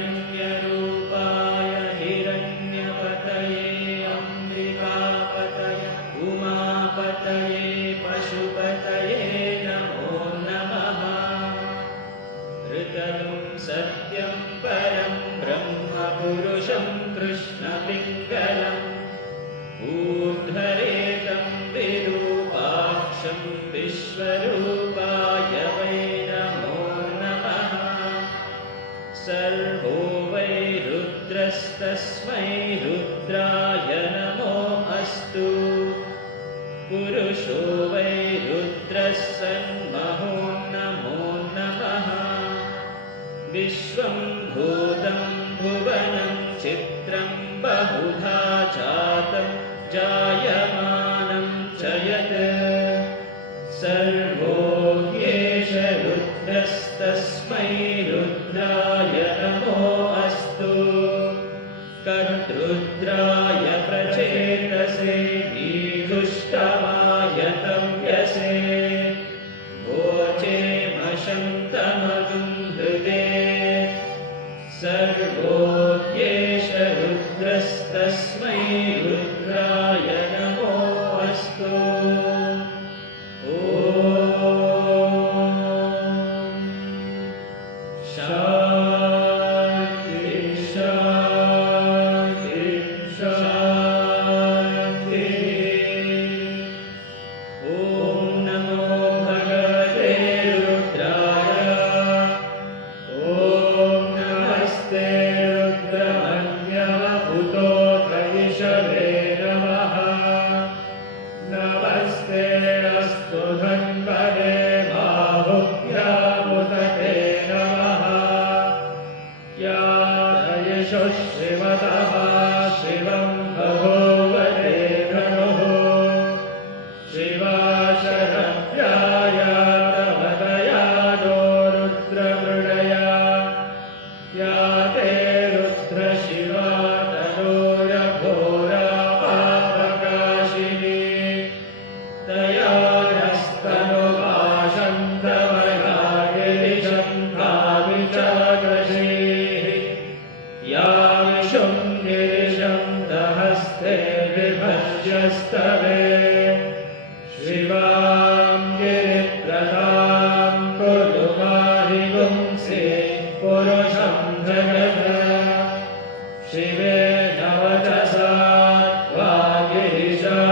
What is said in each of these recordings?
हिरण्यरूपाय हिरण्यपतये अम्बिकापतये उमापतये पशुपतये नमो नमः। ऋतलं सत्यं परं ब्रह्म पुरुषं कृष्णपिङ्गलम् ऊर्ध्वरेतं विरूपाक्षं विश्वरूपाय वै नमो नमः। सर्वो वै रुद्रस्तस्मै रुद्राय नमो अस्तु। पुरुषो वै रुद्रः सन्महो नमो नमः। विश्वं भूतं भुवनं चित्रं बहुधा जातं जायमानं च यत् सर्वो ह्येष रुद्रस्तस्मै रुद्राय नमो अस्तु। कर्तृद्राय प्रचेतसे वीधुष्टमाय तव्यसे वोचेमशन्तमगुं हृदे सर्वो ह्येष रुद्रस्तस्मै रुद्राय नमो अस्तु। ॐ शान्ति शान्ति शान्ति। ॐ नमो भगवते रुद्राय। ॐ नमस्ते रुद्रमन्यभूतोत्रयिषवे नमः। नमस्ते अस्तु धन्वने बाहुभ्यामुदते नमः। या यशो श्रीमतः शिवं बभूवते धनुः शिवा शरव्याय तवदया नो रुद्रमृडया। या ते रुद्रशिवा तनूरघोरा पापकाशिनी तया नस्तनुभाषन्तवगागिरिशं भाविचाग्रशीः। या विशुं गिरिशं दहस्ते विभज्यस्तवे शिवां गिरिप्रदां कुरु माहि पुंसि पुरुषं जगत्। शिवे नवचसा त्वा गिरिशाच्छावनामसि।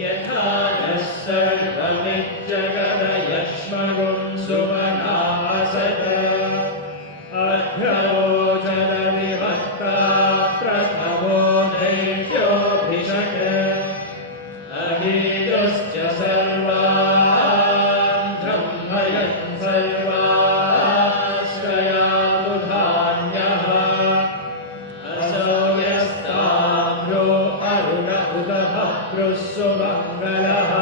यथा नः सर्वमिज्जगदयक्ष्मगुं सुमनासत् अभ्यवोचदविभक्ता प्रथमो दैत्योऽभिषक्। अगीतुश्च सर्वान् ब्रह्मयन् सर्वाश्रयामुधान्यः। असौ यस्ताम्रो अरुण उदभभ्रुः सुमङ्गलः।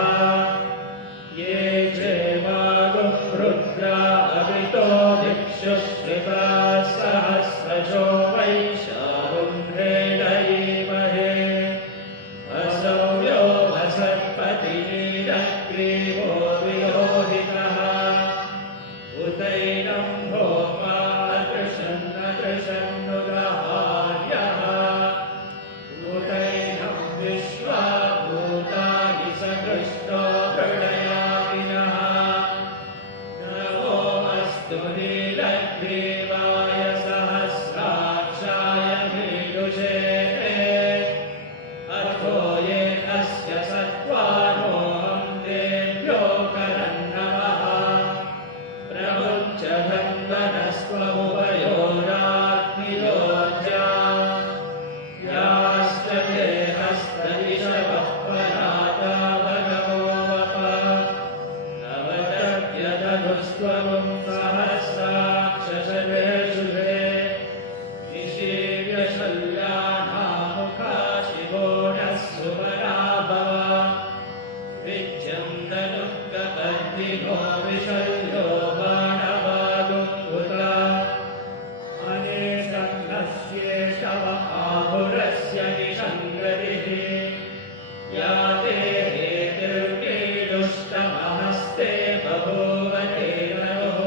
ये चेमागुः रुद्रा अवितो दिक्षु श्रिताः सहस्रशो वैशारुन्धेडयीमहे। असौ यो वसत्पतिनीरग्रीवो विलोहितः। उतैनं भोपा अदृशन्नदृशन्नुदहार्यः। उतैनं विश्वा भूतानि सकृष्टो प्रणयामिनः। नमोऽस्तु नीलग्रीवाय सहस्राक्षाय मीडुषे। अथो ये अस्य सत्त्वानोऽहं तेभ्यो करन्नमः। प्रमुच्च धन्वनस्त्वमुभयोराग्नियोज्या। याश्च ते हस्तरिषभः पराता भगवो वप। अवतप्यदनुस्त्वमुं सहस्राक्षशुभे निशीर्यशल्यानामुखा शिवो नः सुमनाभव। विद्यं धनुःकपर्दिनो विशल्यो बाणवागुम्भुत। अनेकं नस्येषव आहुरस्य निषङ्गतिः। या ते हेतिर्कीडुष्टमहस्ते बभूव ते ननुः।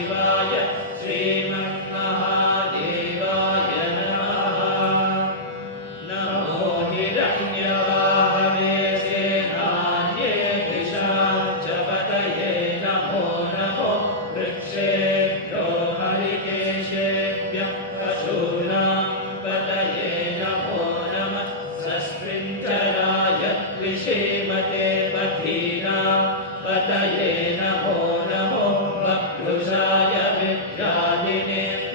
शिवाय श्रीमन्महादेवाय नमः। नमो हिरण्यवाहवे सेनान्ये दिशां च पतये नमो नमो वृक्षेभ्यो हरिकेशेभ्यः पशूनां पतये नमो नमः। सस्मिञ्चराय द्विषीमते पथीनां पतये नमो नमो। वक्लुषाय विद्यादिनेत्राणां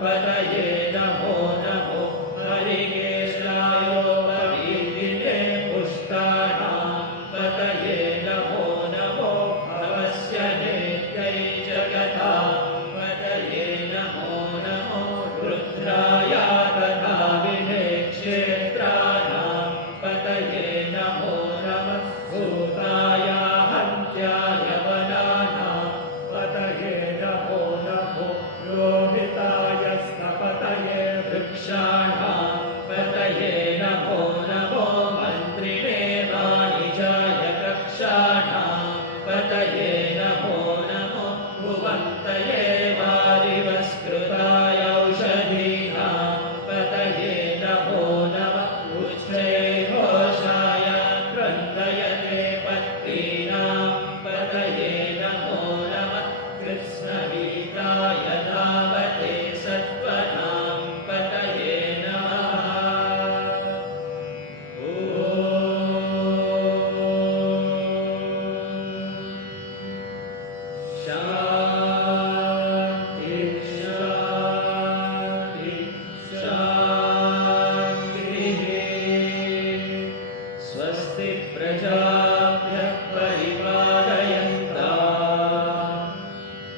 पतये नमो नमो। हरिकेशायोपवीतिने पुष्टानां पतये नमो नमो। भवस्य नेत्यै जगतां पतये नमो नमो। रुद्राय तथा विनेक्षेत्राणां पतये नमो नमः। भूताय हन्त्याय वनानां पतये नमो नमो। रोहिताय स्तपतये वृक्षाणां पतये नमो नमो। मन्त्रिणे वाणिजाय कक्षाणां पतये नमो नमो। भुवन्तये वारिवस्कृताय औषधीनां पतये नमो नमः। उच्चैर्घोषाय क्रन्दयते पत्नीनां पतये नमो नमः। कृत्स्नवीताय धावते सत्त्वनां पतये नमः। ॐ शान्ति शान्ति शान्तिः। स्वस्ति प्रजाभ्यः परिपालयन्ताम्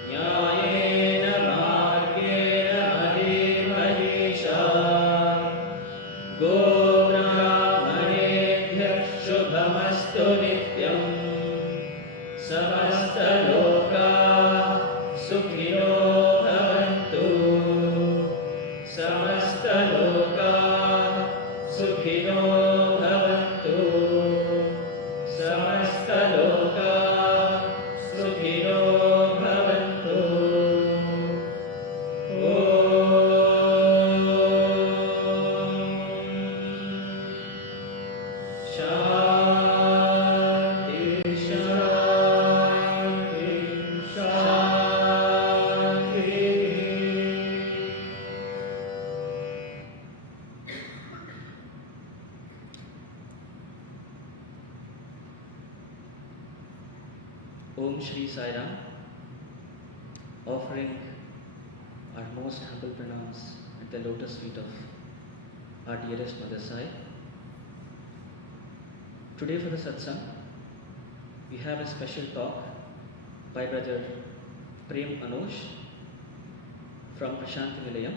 न्यायेन मार्गेण महीमहीषाः। गोब्राह्मणेभ्यः शुभमस्तु नित्यम्। समस्तलोकाः सुखिनो भवन्तु। समस्तलोकाः सुखिनो भवन्तु। समस्तलोकाः सुखिनो भवन्तु। ॐ शान्ति शान्ति शान्तिः। Om Shri Sai Ram, offering our most humble pranams at the lotus feet of our dearest Mother Sai. Today for the Satsang, we have a special talk by Brother Prem Anush from Prashanti Nilayam.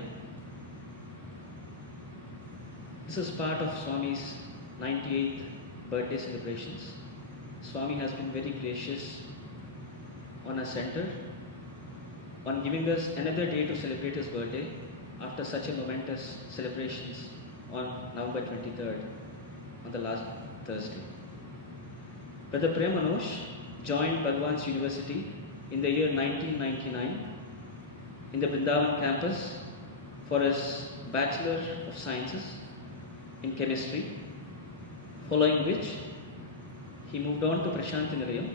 This is part of Swami's 98th birthday celebrations. Swami has been very gracious on our center on giving us another day to celebrate his birthday after such a momentous celebrations on November 23rd, on the last Thursday. Brother Prem Anush joined Bhagawan's University in the year 1999 in the Vrindavan campus for his Bachelor of Sciences in Chemistry, following which he moved on to Prashanti Nilayam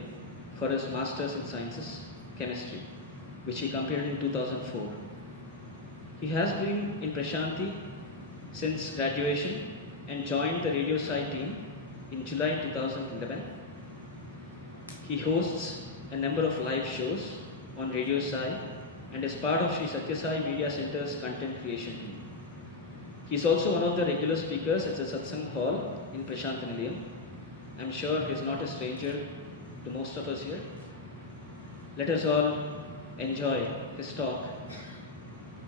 for his Masters in Sciences, Chemistry, which he completed in 2004. He has been in Prashanti since graduation and joined the Radio Sai team in July 2011. He hosts a number of live shows on Radio Sai and is part of Sri Sathya Sai Media Center's content creation team. He is also one of the regular speakers at the Satsang Hall in Prashanti Nilayam. I'm sure he is not a stranger to most of us here. Let us all enjoy his talk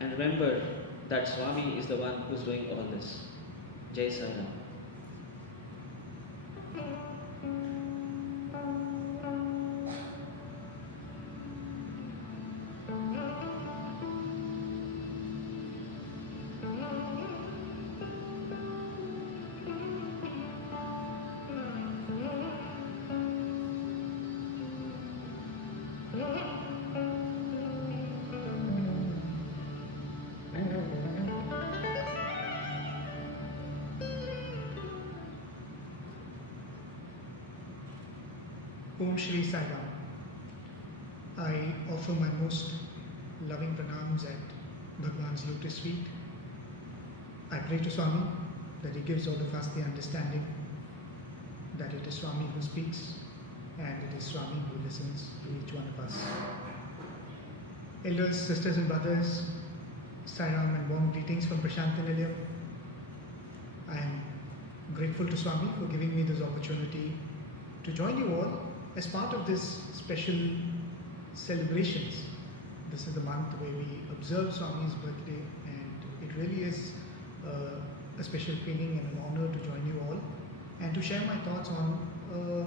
and remember that Swami is the one who is doing all this. Jai Sai Ram. Om Shri Sai Ram. I offer my most loving pranams at Bhagawan's lotus feet. I pray to Swami that he gives all of us the understanding that it is Swami who speaks and it is Swami who listens to each one of us. Elders, sisters and brothers, Sai Ram and warm greetings from Prashanti. I am grateful to Swami for giving me this opportunity to join you all as part of this special celebrations. This is the month where we observe Swami's birthday, and it really is a special feeling and an honor to join you all and to share my thoughts on an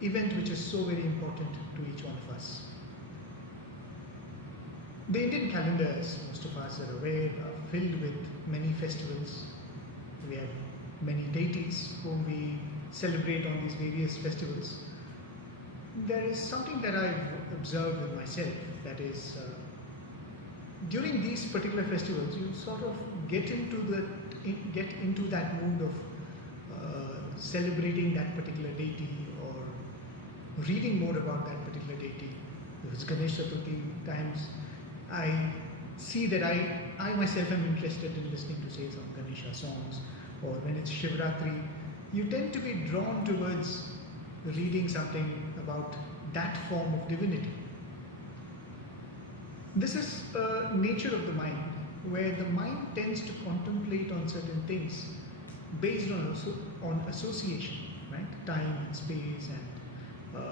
event which is so very important to each one of us. The Indian calendar, as most of us are aware, are filled with many festivals. We have many deities whom we celebrate on these various festivals. There is something that I've observed with myself, that is, during these particular festivals, you sort of get into that mood of celebrating that particular deity or reading more about that particular deity. If it's Ganesh Chaturthi times, I see that I myself am interested in listening to, say, some Ganesha songs, or when it's Shivratri, you tend to be drawn towards reading something about that form of divinity. This is a nature of the mind, where the mind tends to contemplate on certain things based on association, right? Time and space and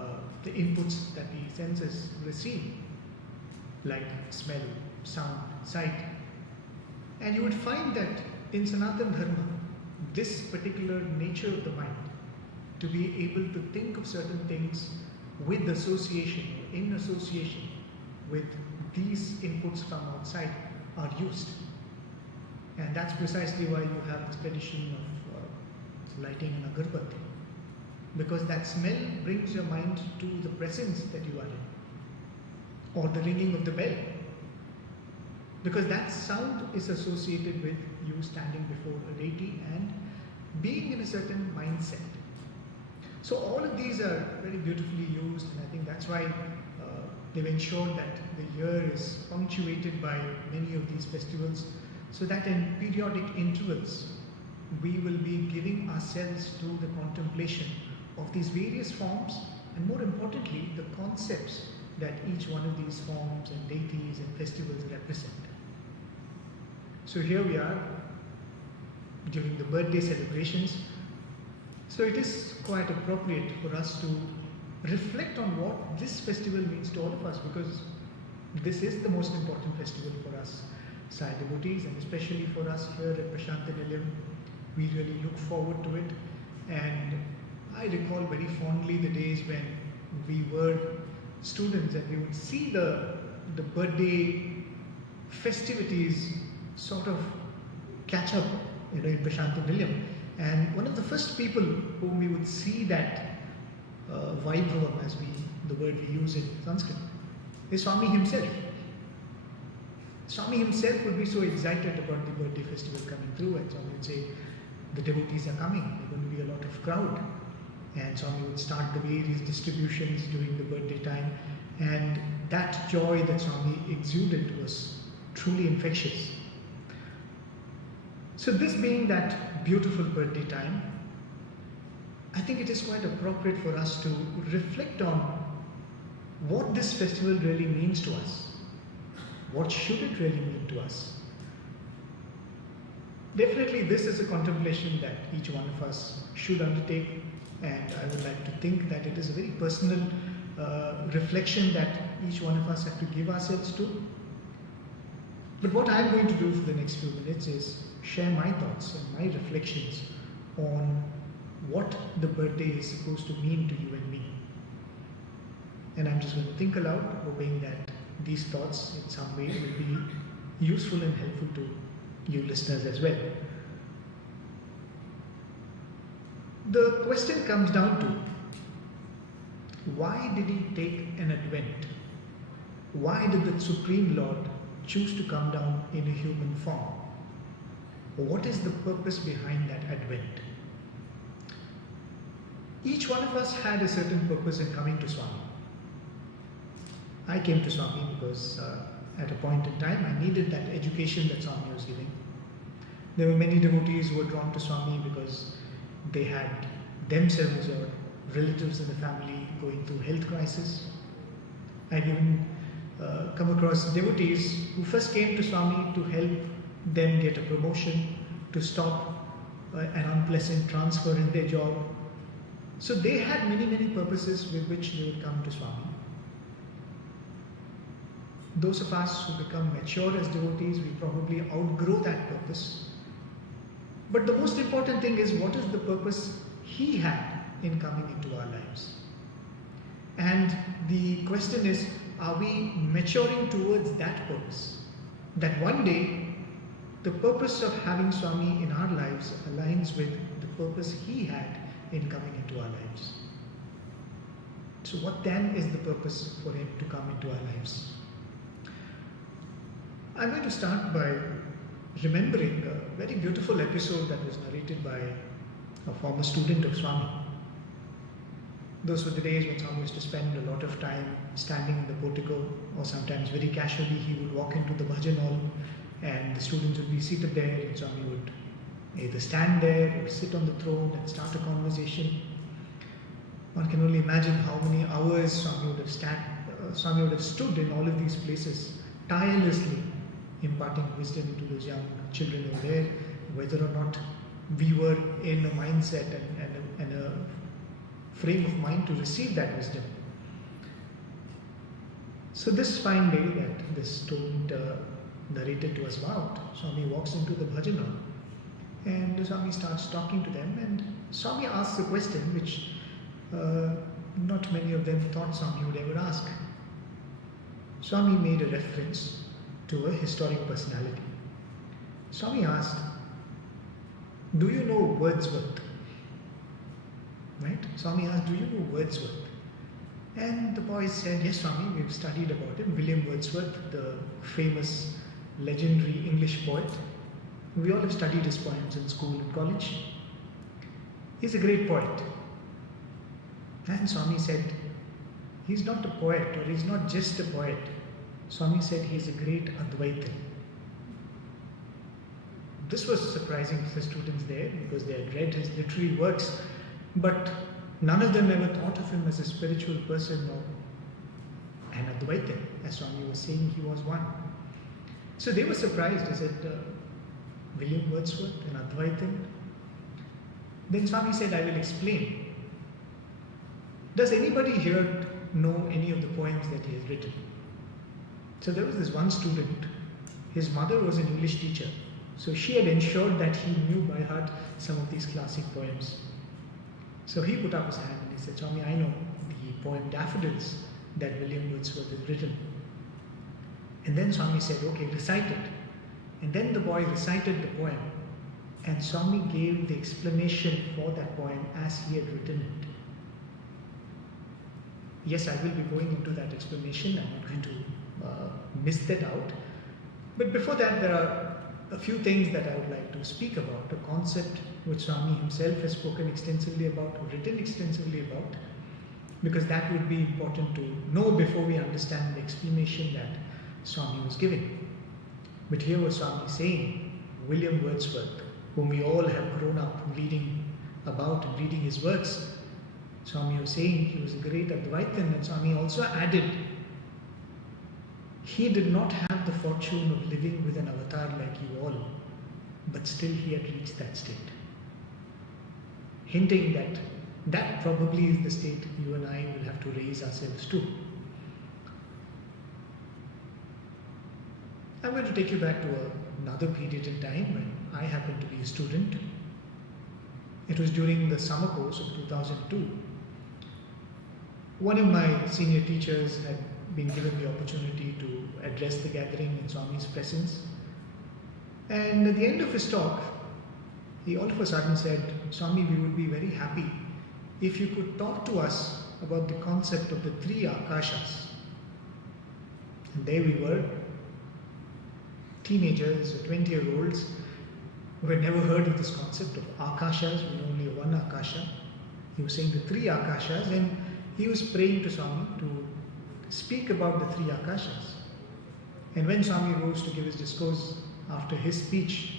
the inputs that the senses receive, like smell, sound, sight. And you would find that in Sanatana Dharma, this particular nature of the mind, to be able to think of certain things with association, in association with these inputs from outside, are used. And that's precisely why you have this tradition of lighting an agarbatti, because that smell brings your mind to the presence that you are in, or the ringing of the bell, because that sound is associated with you standing before a deity and being in a certain mindset. So all of these are very beautifully used, and I think that's why they've ensured that the year is punctuated by many of these festivals, so that in periodic intervals we will be giving ourselves to the contemplation of these various forms, and more importantly, the concepts that each one of these forms and deities and festivals represent. So here we are during the birthday celebrations. So it is quite appropriate for us to reflect on what this festival means to all of us, because this is the most important festival for us Sai devotees, and especially for us here at Prashanti Nilayam. We really look forward to it, and I recall very fondly the days when we were students and we would see the birthday festivities sort of catch up, in Prashanti Nilayam. And one of the first people whom we would see that Vaibhavam, as the word we use in Sanskrit, is Swami himself. Swami himself would be so excited about the birthday festival coming through, and Swami would say, the devotees are coming, there's going to be a lot of crowd. And Swami would start the various distributions during the birthday time, and that joy that Swami exuded was truly infectious. So this being that beautiful birthday time, I think it is quite appropriate for us to reflect on what this festival really means to us. What should it really mean to us? Definitely this is a contemplation that each one of us should undertake, and I would like to think that it is a very personal reflection that each one of us have to give ourselves to. But what I am going to do for the next few minutes is share my thoughts and my reflections on what the birthday is supposed to mean to you and me. And I'm just going to think aloud, hoping that these thoughts in some way will be useful and helpful to you listeners as well. The question comes down to, why did he take an advent? Why did the Supreme Lord choose to come down in a human form? What is the purpose behind that advent? Each one of us had a certain purpose in coming to Swami. I came to Swami because at a point in time I needed that education that Swami was giving. There were many devotees who were drawn to Swami because they had themselves or relatives in the family going through health crisis. I've even come across devotees who first came to Swami to help them get a promotion, to stop an unpleasant transfer in their job. So they had many, many purposes with which they would come to Swami. Those of us who become mature as devotees, we probably outgrow that purpose. But the most important thing is, what is the purpose he had in coming into our lives? And the question is, are we maturing towards that purpose? That one day, the purpose of having Swami in our lives aligns with the purpose he had in coming into our lives. So what then is the purpose for him to come into our lives? I'm going to start by remembering a very beautiful episode that was narrated by a former student of Swami. Those were the days when Swami used to spend a lot of time standing in the portico, or sometimes very casually he would walk into the bhajan hall and the students would be seated there and Swami would either stand there or sit on the throne and start a conversation. One can only imagine how many hours Swami would have stood in all of these places, tirelessly imparting wisdom into those young children over there, whether or not we were in a mindset and a frame of mind to receive that wisdom. So this fine day that this student narrated to us about, Swami walks into the bhajan hall and Swami starts talking to them, and Swami asks a question which not many of them thought Swami would ever ask. Swami made a reference to a historic personality. Swami asked, "Do you know Wordsworth?" Right? Swami asked, "Do you know Wordsworth?" And the boys said, "Yes, Swami, we've studied about him. William Wordsworth, the famous, legendary English poet. We all have studied his poems in school and college. He's a great poet." And Swami said, "He's not a poet, or he's not just a poet." Swami said, "He's a great Advaitin." This was surprising to the students there because they had read his literary works, but none of them ever thought of him as a spiritual person or an Advaitin, as Swami was saying he was one. So they were surprised. They said, "William Wordsworth, an Advaitin?" Then Swami said, "I will explain. Does anybody here know any of the poems that he has written?" So there was this one student, his mother was an English teacher, so she had ensured that he knew by heart some of these classic poems. So he put up his hand and he said, "Swami, I know the poem Daffodils that William Wordsworth has written." And then Swami said, "Okay, recite it." And then the boy recited the poem, and Swami gave the explanation for that poem as he had written it. Yes, I will be going into that explanation. I'm not going to miss that out. But before that, there are a few things that I would like to speak about. A concept which Swami himself has spoken extensively about, or written extensively about, because that would be important to know before we understand the explanation that Swami was giving. But here was Swami saying, William Wordsworth, whom we all have grown up reading about and reading his works, Swami was saying he was a great Advaitin, and Swami also added, he did not have the fortune of living with an avatar like you all, but still he had reached that state. Hinting that that probably is the state you and I will have to raise ourselves to. I'm going to take you back to another period in time when I happened to be a student. It was during the summer course of 2002. One of my senior teachers had been given the opportunity to address the gathering in Swami's presence. And at the end of his talk, he all of a sudden said, "Swami, we would be very happy if you could talk to us about the concept of the three Akashas." And there we were, teenagers, 20-year-olds, who had never heard of this concept of Akashas. We know only one Akasha. He was saying the three Akashas, and he was praying to Swami to speak about the three Akashas. And when Swami rose to give his discourse after his speech,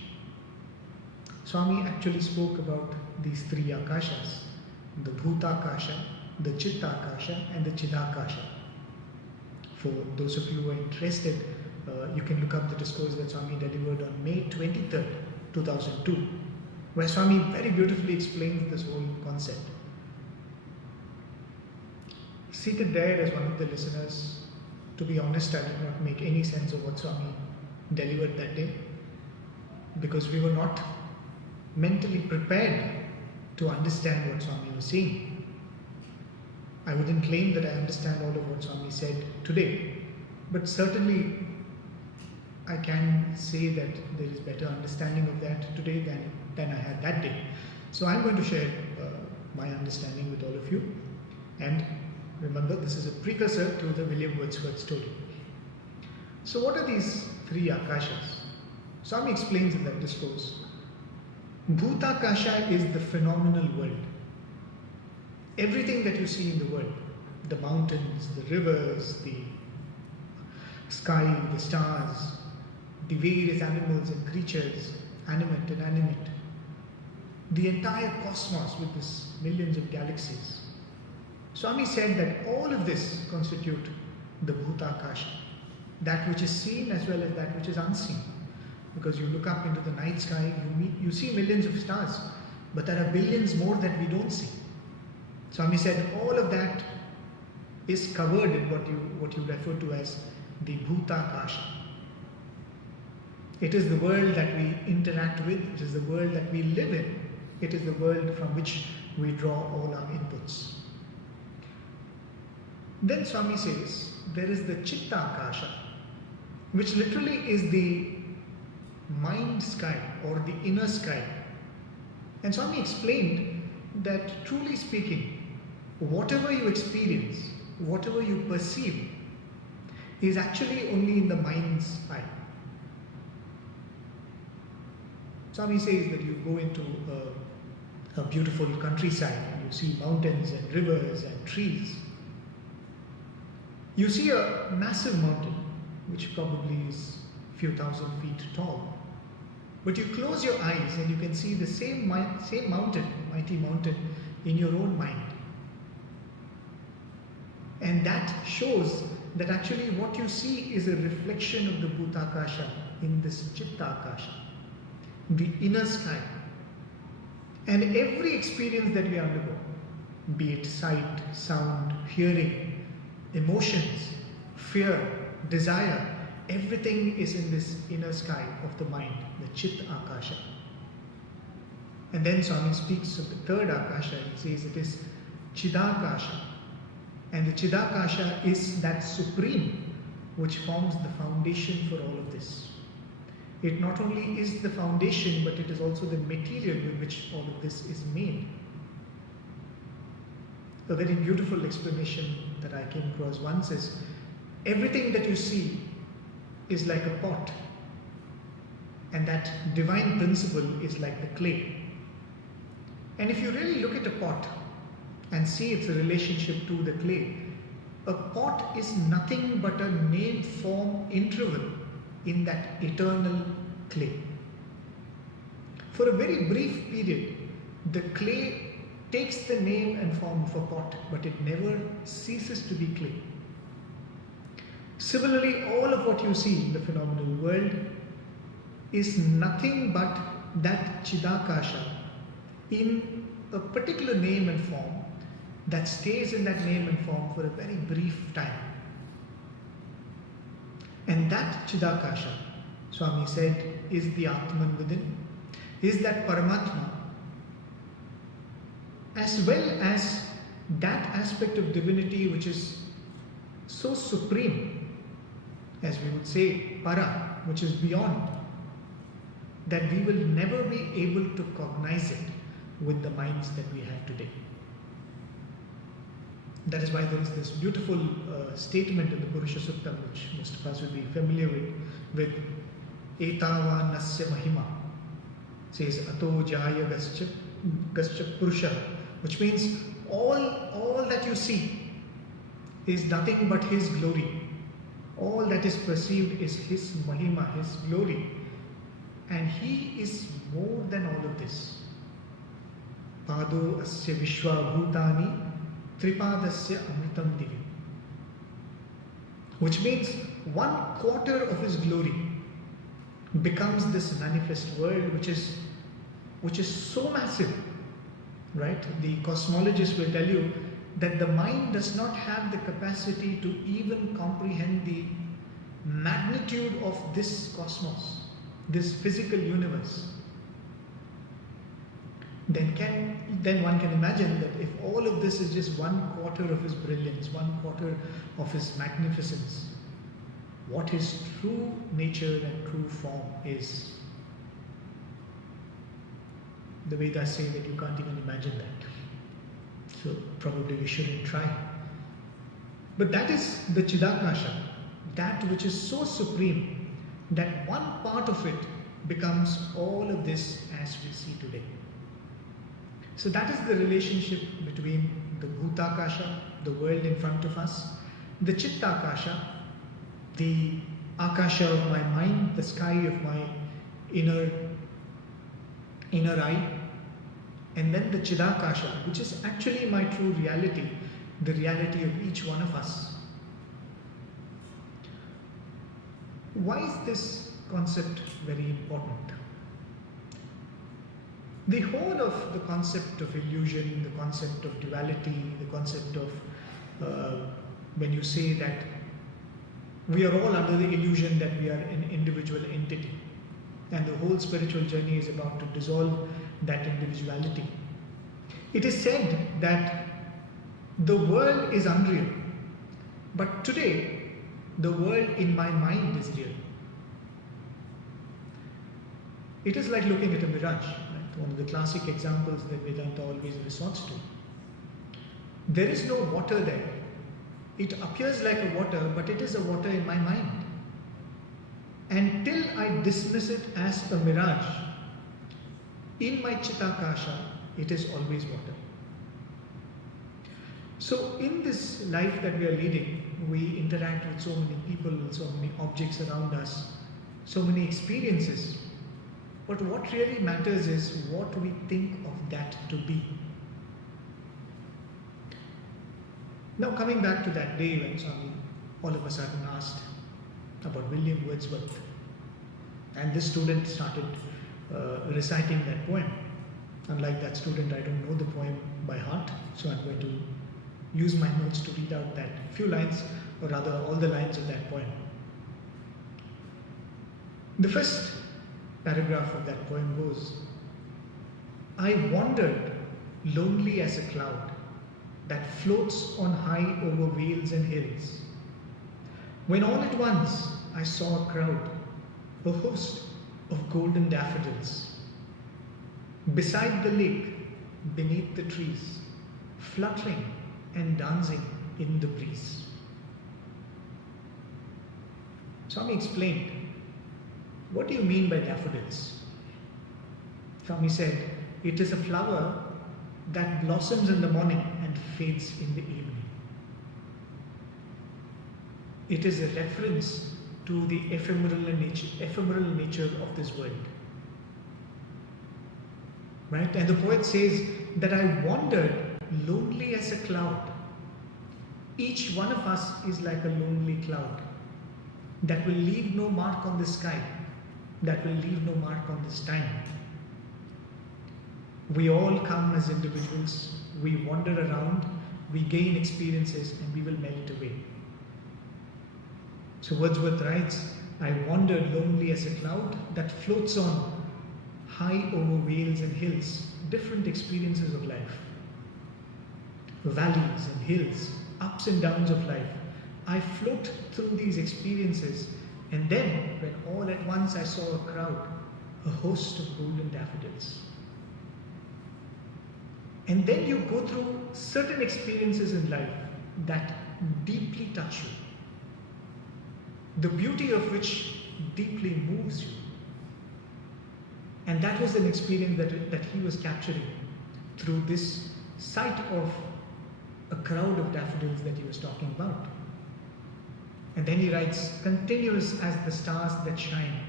Swami actually spoke about these three Akashas, the Bhutakasha, the Chittakasha, and the Chidakasha. For those of you who are interested, you can look up the discourse that Swami delivered on May 23rd, 2002, where Swami very beautifully explains this whole concept. Seated there as one of the listeners, to be honest, I did not make any sense of what Swami delivered that day, because we were not mentally prepared to understand what Swami was saying. I wouldn't claim that I understand all of what Swami said today, but certainly I can say that there is better understanding of that today than I had that day. So I'm going to share my understanding with all of you. And remember, this is a precursor to the William Wordsworth story. So what are these three Akashas? Swami explains in that discourse. Bhutakasha is the phenomenal world. Everything that you see in the world, the mountains, the rivers, the sky, the stars, the various animals and creatures, animate and inanimate, the entire cosmos with its millions of galaxies. Swami said that all of this constitute the Bhutakasha, that which is seen as well as that which is unseen. Because you look up into the night sky, you see millions of stars, but there are billions more that we don't see. Swami said all of that is covered in what you refer to as the Bhutakasha. It is the world that we interact with, it is the world that we live in, it is the world from which we draw all our inputs. Then Swami says there is the Chittakasha, which literally is the mind sky or the inner sky. And Swami explained that truly speaking, whatever you experience, whatever you perceive, is actually only in the mind's eye. Swami says that you go into a beautiful countryside and you see mountains and rivers and trees. You see a massive mountain, which probably is a few thousand feet tall. But you close your eyes and you can see the same mountain, mighty mountain, in your own mind. And that shows that actually what you see is a reflection of the Bhutakasha in this Chittakasha, the inner sky. And every experience that we undergo, be it sight, sound, hearing, emotions, fear, desire, everything is in this inner sky of the mind, the Chit Akasha. And then Swami speaks of the third Akasha. He says it is Chidakasha. And the Chidakasha is that supreme which forms the foundation for all of this. It not only is the foundation, but it is also the material with which all of this is made. A very beautiful explanation that I came across once is, everything that you see is like a pot, and that divine principle is like the clay. And if you really look at a pot and see its relationship to the clay, a pot is nothing but a name form interval in that eternal clay. For a very brief period, the clay takes the name and form of a pot, but it never ceases to be clay. Similarly, all of what you see in the phenomenal world is nothing but that Chidakasha in a particular name and form that stays in that name and form for a very brief time. And that Chidakasha, Swami said, is the Atman within, is that Paramatma, as well as that aspect of divinity which is so supreme, as we would say, Para, which is beyond, that we will never be able to cognize it with the minds that we have today. That is why there is this beautiful statement in the Purusha Sukta, which most of us will be familiar with Etava Nasya Mahima. It says, Ato Jaya Gascha Purusha which means all that you see is nothing but His glory. All that is perceived is His Mahima, His glory. And He is more than all of this. Pado asya vishwa bhutani tripadasya amritam divi. Which means 1/4 of His glory becomes this manifest world, which is so massive, right? The cosmologists will tell you that the mind does not have the capacity to even comprehend the magnitude of this cosmos, this physical universe. Then one can imagine that if all of this is just 1/4 of His brilliance, 1/4 of His magnificence, what His true nature and true form is. The Vedas say that you can't even imagine that. So probably we shouldn't try. But that is the Chidakasha, that which is so supreme that one part of it becomes all of this as we see today. So that is the relationship between the Bhutakasha, the world in front of us, the Chittakasha, the Akasha of my mind, the sky of my inner eye, and then the Chidakasha, which is actually my true reality, the reality of each one of us. Why is this concept very important? The whole of the concept of illusion, the concept of duality, the concept of when you say that we are all under the illusion that we are an individual entity, and the whole spiritual journey is about to dissolve that individuality. It is said that the world is unreal, but today the world in my mind is real. It is like looking at a mirage, right? One of the classic examples that Vedanta always resorts to. There is no water there. It appears like a water, but it is a water in my mind. Until I dismiss it as a mirage, in my Chittakasha, it is always water. So in this life that we are leading, we interact with so many people, so many objects around us, so many experiences. But what really matters is what we think of that to be. Now coming back to that day when Swami all of a sudden asked about William Wordsworth, and this student started reciting that poem. Unlike that student, I don't know the poem by heart, so I'm going to use my notes to read out that few lines, or rather all the lines of that poem. The first paragraph of that poem goes, I wandered lonely as a cloud that floats on high over vales and hills, when all at once I saw a crowd, a host of golden daffodils, beside the lake, beneath the trees, fluttering and dancing in the breeze. Swami explained, what do you mean by daffodils? Swami said, it is a flower that blossoms in the morning and fades in the evening. It is a reference to the ephemeral nature of this world. Right? And the poet says that I wandered lonely as a cloud. Each one of us is like a lonely cloud that will leave no mark on the sky, that will leave no mark on this time. We all come as individuals, we wander around, we gain experiences, and we will melt away. So Wordsworth writes, I wandered lonely as a cloud that floats on high over vales and hills, different experiences of life, valleys and hills, ups and downs of life. I float through these experiences, and then when all at once I saw a crowd, a host of golden daffodils. And then you go through certain experiences in life that deeply touch you, the beauty of which deeply moves you. And that was an experience that he was capturing through this sight of a crowd of daffodils that he was talking about. And then he writes, continuous as the stars that shine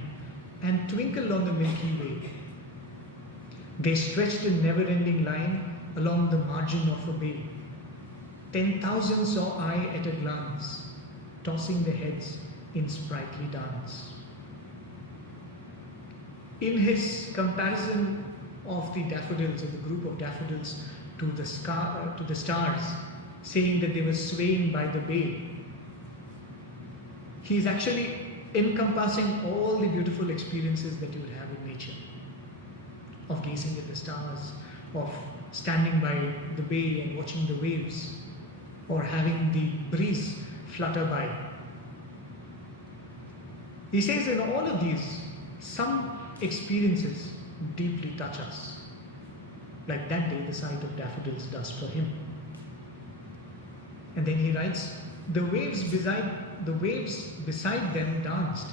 and twinkle on the Milky Way. They stretched in never-ending line along the margin of a bay. 10,000 saw I at a glance, tossing their heads in sprightly dance. In his comparison of the daffodils, of the group of daffodils, to the stars, saying that they were swaying by the bay, he is actually encompassing all the beautiful experiences that you would have in nature, of gazing at the stars, of standing by the bay and watching the waves, or having the breeze flutter by. He says in all of these, some experiences deeply touch us, like that day the sight of daffodils does for him. And then he writes, the waves beside them danced,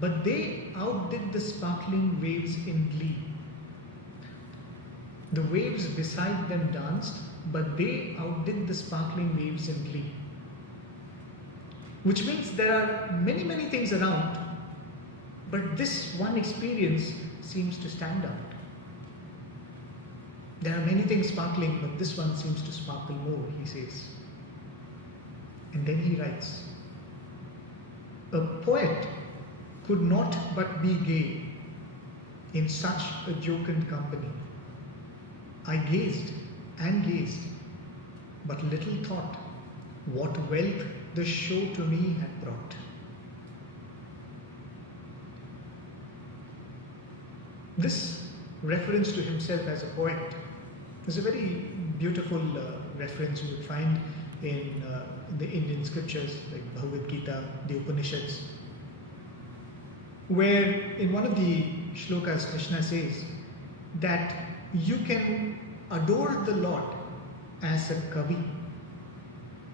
but they outdid the sparkling waves in glee. The waves beside them danced, but they outdid the sparkling waves in glee. Which means there are many, many things around, but this one experience seems to stand out. There are many things sparkling, but this one seems to sparkle more, he says. And then he writes, a poet could not but be gay in such a jocund company. I gazed and gazed, but little thought what wealth the show to me had brought. This reference to himself as a poet is a very beautiful reference you would find in the Indian scriptures like Bhagavad Gita, the Upanishads, where in one of the shlokas Krishna says that you can adore the Lord as a kavi,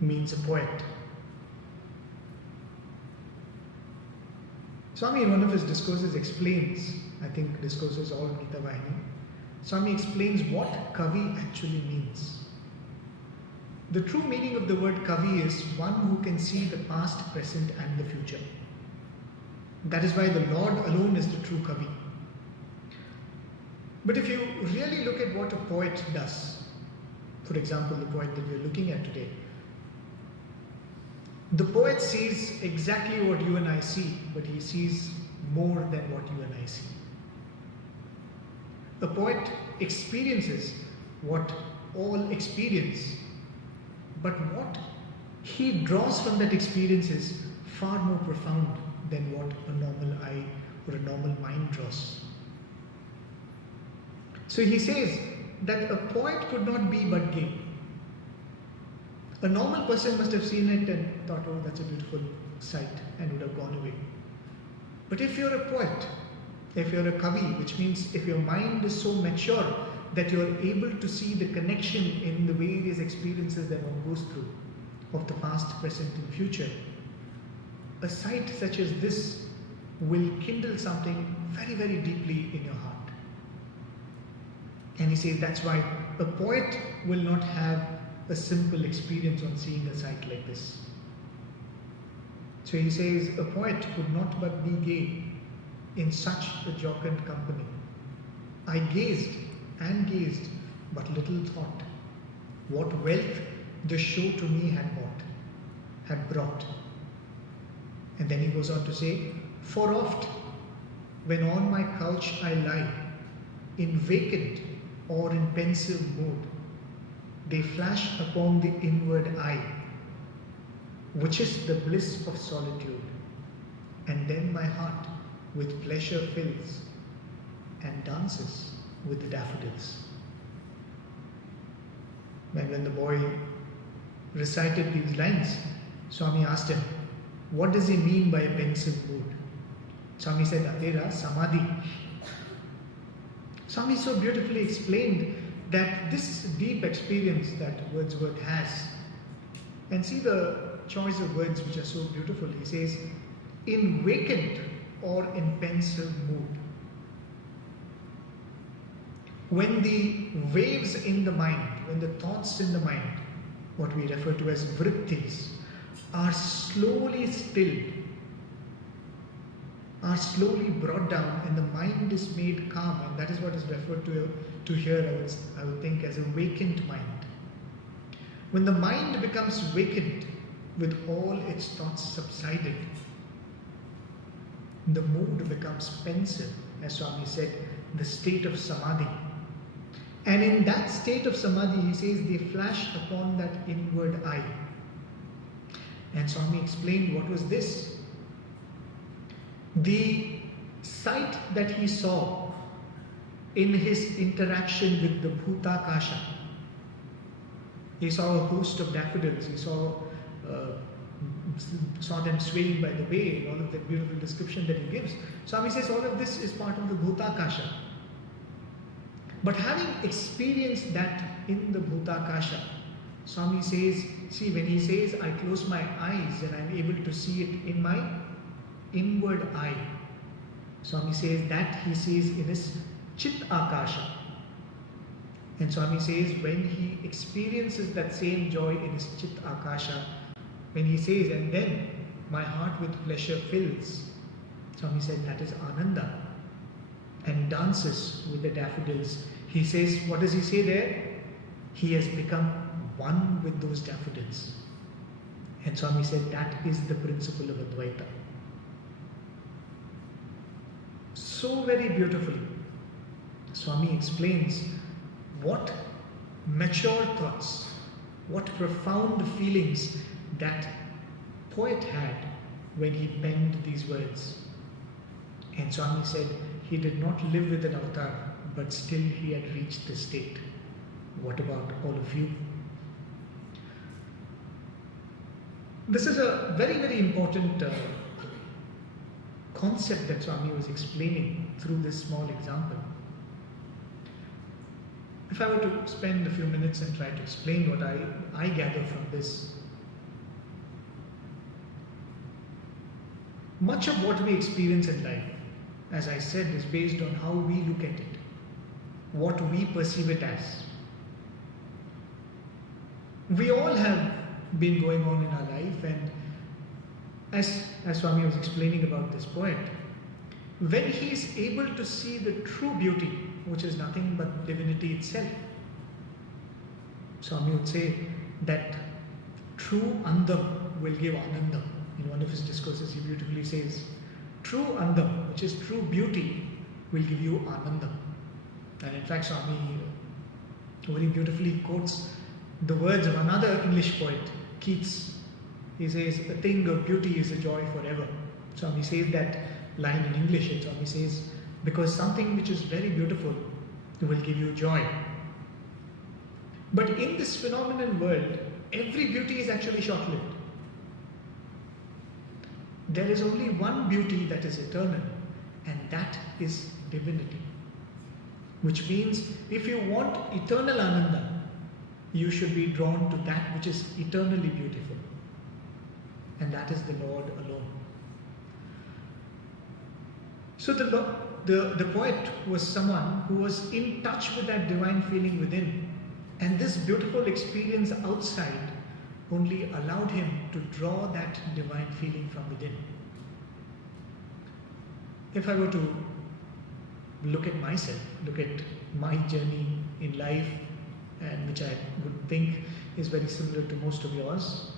means a poet. Swami in one of his discourses explains, I think discourses all Gita Vahini, Swami explains what kavi actually means. The true meaning of the word kavi is one who can see the past, present and the future. That is why the Lord alone is the true kavi. But if you really look at what a poet does, for example, the poet that we are looking at today, the poet sees exactly what you and I see, but he sees more than what you and I see. A poet experiences what all experience, but what he draws from that experience is far more profound than what a normal eye or a normal mind draws. So he says that a poet could not be but gay. A normal person must have seen it and thought, oh, that's a beautiful sight, and would have gone away. But if you're a poet, if you're a kavi, which means if your mind is so mature that you're able to see the connection in the various experiences that one goes through of the past, present and future, a sight such as this will kindle something very, very deeply in your heart. And he says that's why a poet will not have a simple experience on seeing a sight like this. So he says a poet could not but be gay in such a jocund company. I gazed and gazed, but little thought what wealth the show to me had brought. And then he goes on to say, for oft when on my couch I lie, in vacant or in pensive mood, they flash upon the inward eye, which is the bliss of solitude. And then my heart with pleasure fills and dances with the daffodils. When the boy recited these lines, Swami asked him, what does he mean by a pensive mood? Swami said, Adera Samadhi. Swami so beautifully explained that this deep experience that Wordsworth has, and see the choice of words which are so beautiful. He says, in vacant or in pensive mood. When the waves in the mind when the thoughts in the mind, what we refer to as vrittis, are slowly stilled, are slowly brought down, and the mind is made calm, and that is what is referred to here, I would think, as a vacant mind. When the mind becomes vacant, with all its thoughts subsided, the mood becomes pensive, as Swami said, the state of samadhi. And in that state of samadhi, he says, they flash upon that inward eye. And Swami explained what was this. The sight that he saw in his interaction with the Bhutakasha. He saw a host of daffodils, he saw them swaying by the way, and all of that beautiful description that he gives. Swami says all of this is part of the Bhutakasha. But having experienced that in the Bhutakasha, Swami says, see, when he says, I close my eyes and I'm able to see it in my inward eye, Swami says that he sees in his Chit Akasha. And Swami says when he experiences that same joy in his Chit Akasha, when he says, and then my heart with pleasure fills, Swami said that is Ananda, and dances with the daffodils. He says, what does he say there? He has become one with those daffodils. And Swami said that is the principle of Advaita. So very beautifully, Swami explains what mature thoughts, what profound feelings that poet had when he penned these words. And Swami said he did not live with an avatar, but still he had reached this state. What about all of you? This is a very, very important concept that Swami was explaining through this small example. If I were to spend a few minutes and try to explain what I gather from this, much of what we experience in life, as I said, is based on how we look at it, what we perceive it as. We all have been going on in our life, and as Swami was explaining about this poet, when he is able to see the true beauty, which is nothing but divinity itself, Swami would say that true andam will give anandam. In one of his discourses, he beautifully says, true andam, which is true beauty, will give you anandam. And in fact, Swami very beautifully quotes the words of another English poet, Keats. He says, a thing of beauty is a joy forever. Swami says that line in English, and Swami says, because something which is very beautiful will give you joy. But in this phenomenal world, every beauty is actually short-lived. There is only one beauty that is eternal, and that is divinity. Which means, if you want eternal ananda, you should be drawn to that which is eternally beautiful. And that is the Lord alone. So the poet was someone who was in touch with that divine feeling within. And this beautiful experience outside only allowed him to draw that divine feeling from within. If I were to look at myself, look at my journey in life, and which I would think is very similar to most of yours,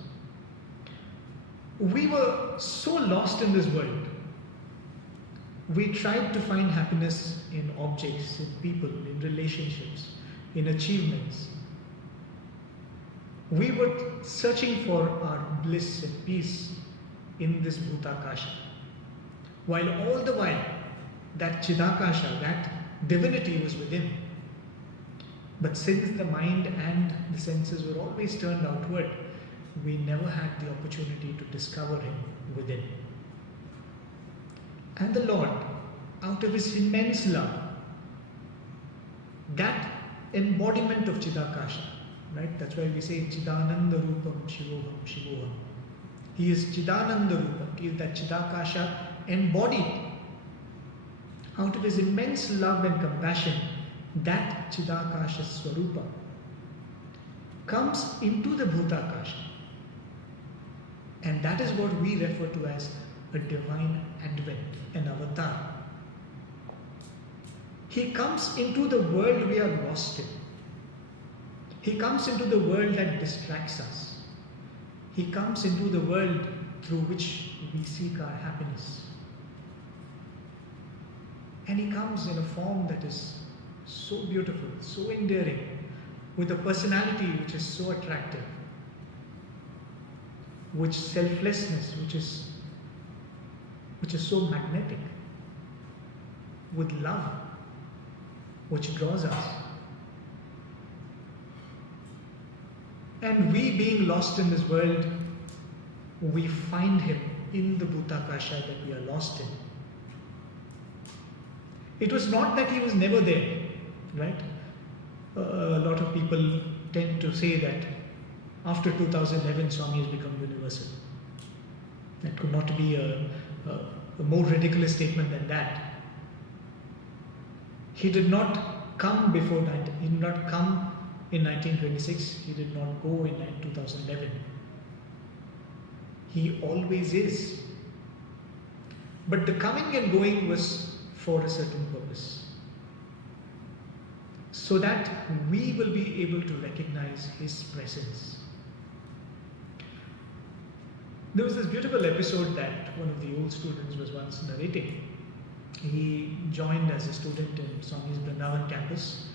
we were so lost in this world. We tried to find happiness in objects, in people, in relationships, in achievements. We were searching for our bliss and peace in this Bhutakasha. While all the while, that Chidakasha, that divinity was within. But since the mind and the senses were always turned outward, we never had the opportunity to discover him within. And the Lord, out of his immense love, that embodiment of Chidakasha, right? That's why we say Chidananda Rupam Shivoham Shivoham. He is Chidananda Rupam. He is that Chidakasha embodied. Out of his immense love and compassion, that Chidakasha Swarupa, comes into the Bhutakasha. And that is what we refer to as a divine advent, an avatar. He comes into the world we are lost in. He comes into the world that distracts us. He comes into the world through which we seek our happiness. And he comes in a form that is so beautiful, so endearing, with a personality which is so attractive, with selflessness which is so magnetic, with love which draws us. And we, being lost in this world, we find him in the Bhutakasha that we are lost in. It was not that he was never there, right? A lot of people tend to say that after 2011 Swami has become universal. That could not be a more ridiculous statement than that. He did not come before he did not come in 1926, he did not go in 2011. He always is. But the coming and going was for a certain purpose, so that we will be able to recognize his presence. There was this beautiful episode that one of the old students was once narrating. He joined as a student in Swami's Vrindavan campus,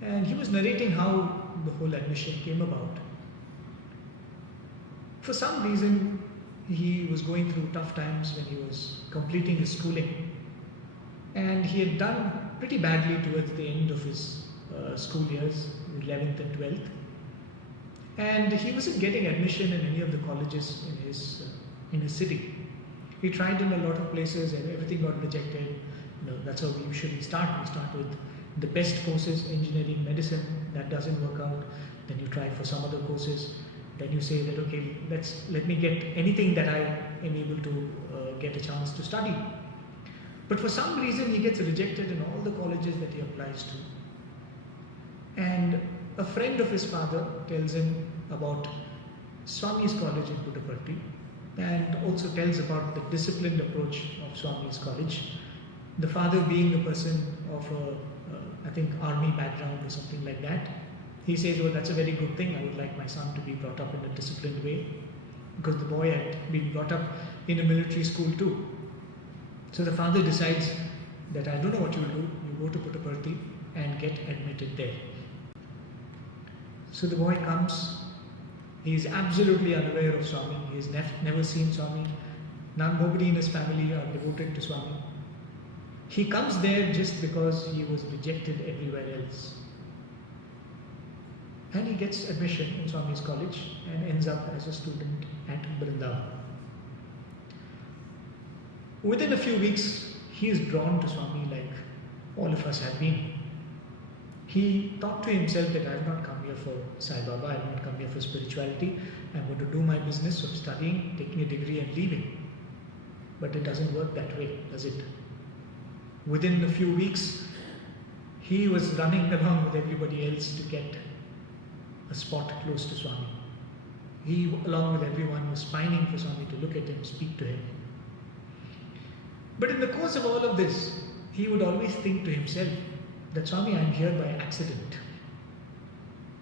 and he was narrating how the whole admission came about. For some reason, he was going through tough times when he was completing his schooling, and he had done pretty badly towards the end of his school years, 11th and 12th, and he wasn't getting admission in any of the colleges in his city. He tried in a lot of places and everything got rejected. That's how we usually start. We start with the best courses, engineering, medicine. That doesn't work out. Then you try for some other courses. Then you say that, okay, let me get anything that I am able to get a chance to study. But for some reason he gets rejected in all the colleges that he applies to. And a friend of his father tells him about Swami's college in Puttaparthi, and also tells about the disciplined approach of Swami's college. The father being a person of I think army background or something like that. He says, oh, that's a very good thing. I would like my son to be brought up in a disciplined way, because the boy had been brought up in a military school too. So the father decides that I don't know what you will do. You go to Puttaparthi and get admitted there. So the boy comes. He is absolutely unaware of Swami. He has never seen Swami. Nobody in his family are devoted to Swami. He comes there just because he was rejected everywhere else. And he gets admission in Swami's college and ends up as a student at Vrindavan. Within a few weeks, he is drawn to Swami like all of us have been. He thought to himself that I have not come here for Sai Baba, I have not come here for spirituality. I am going to do my business of studying, taking a degree and leaving. But it doesn't work that way, does it? Within a few weeks, he was running along with everybody else to get a spot close to Swami. He, along with everyone, was pining for Swami to look at him, speak to him. But in the course of all of this, he would always think to himself that Swami, I am here by accident.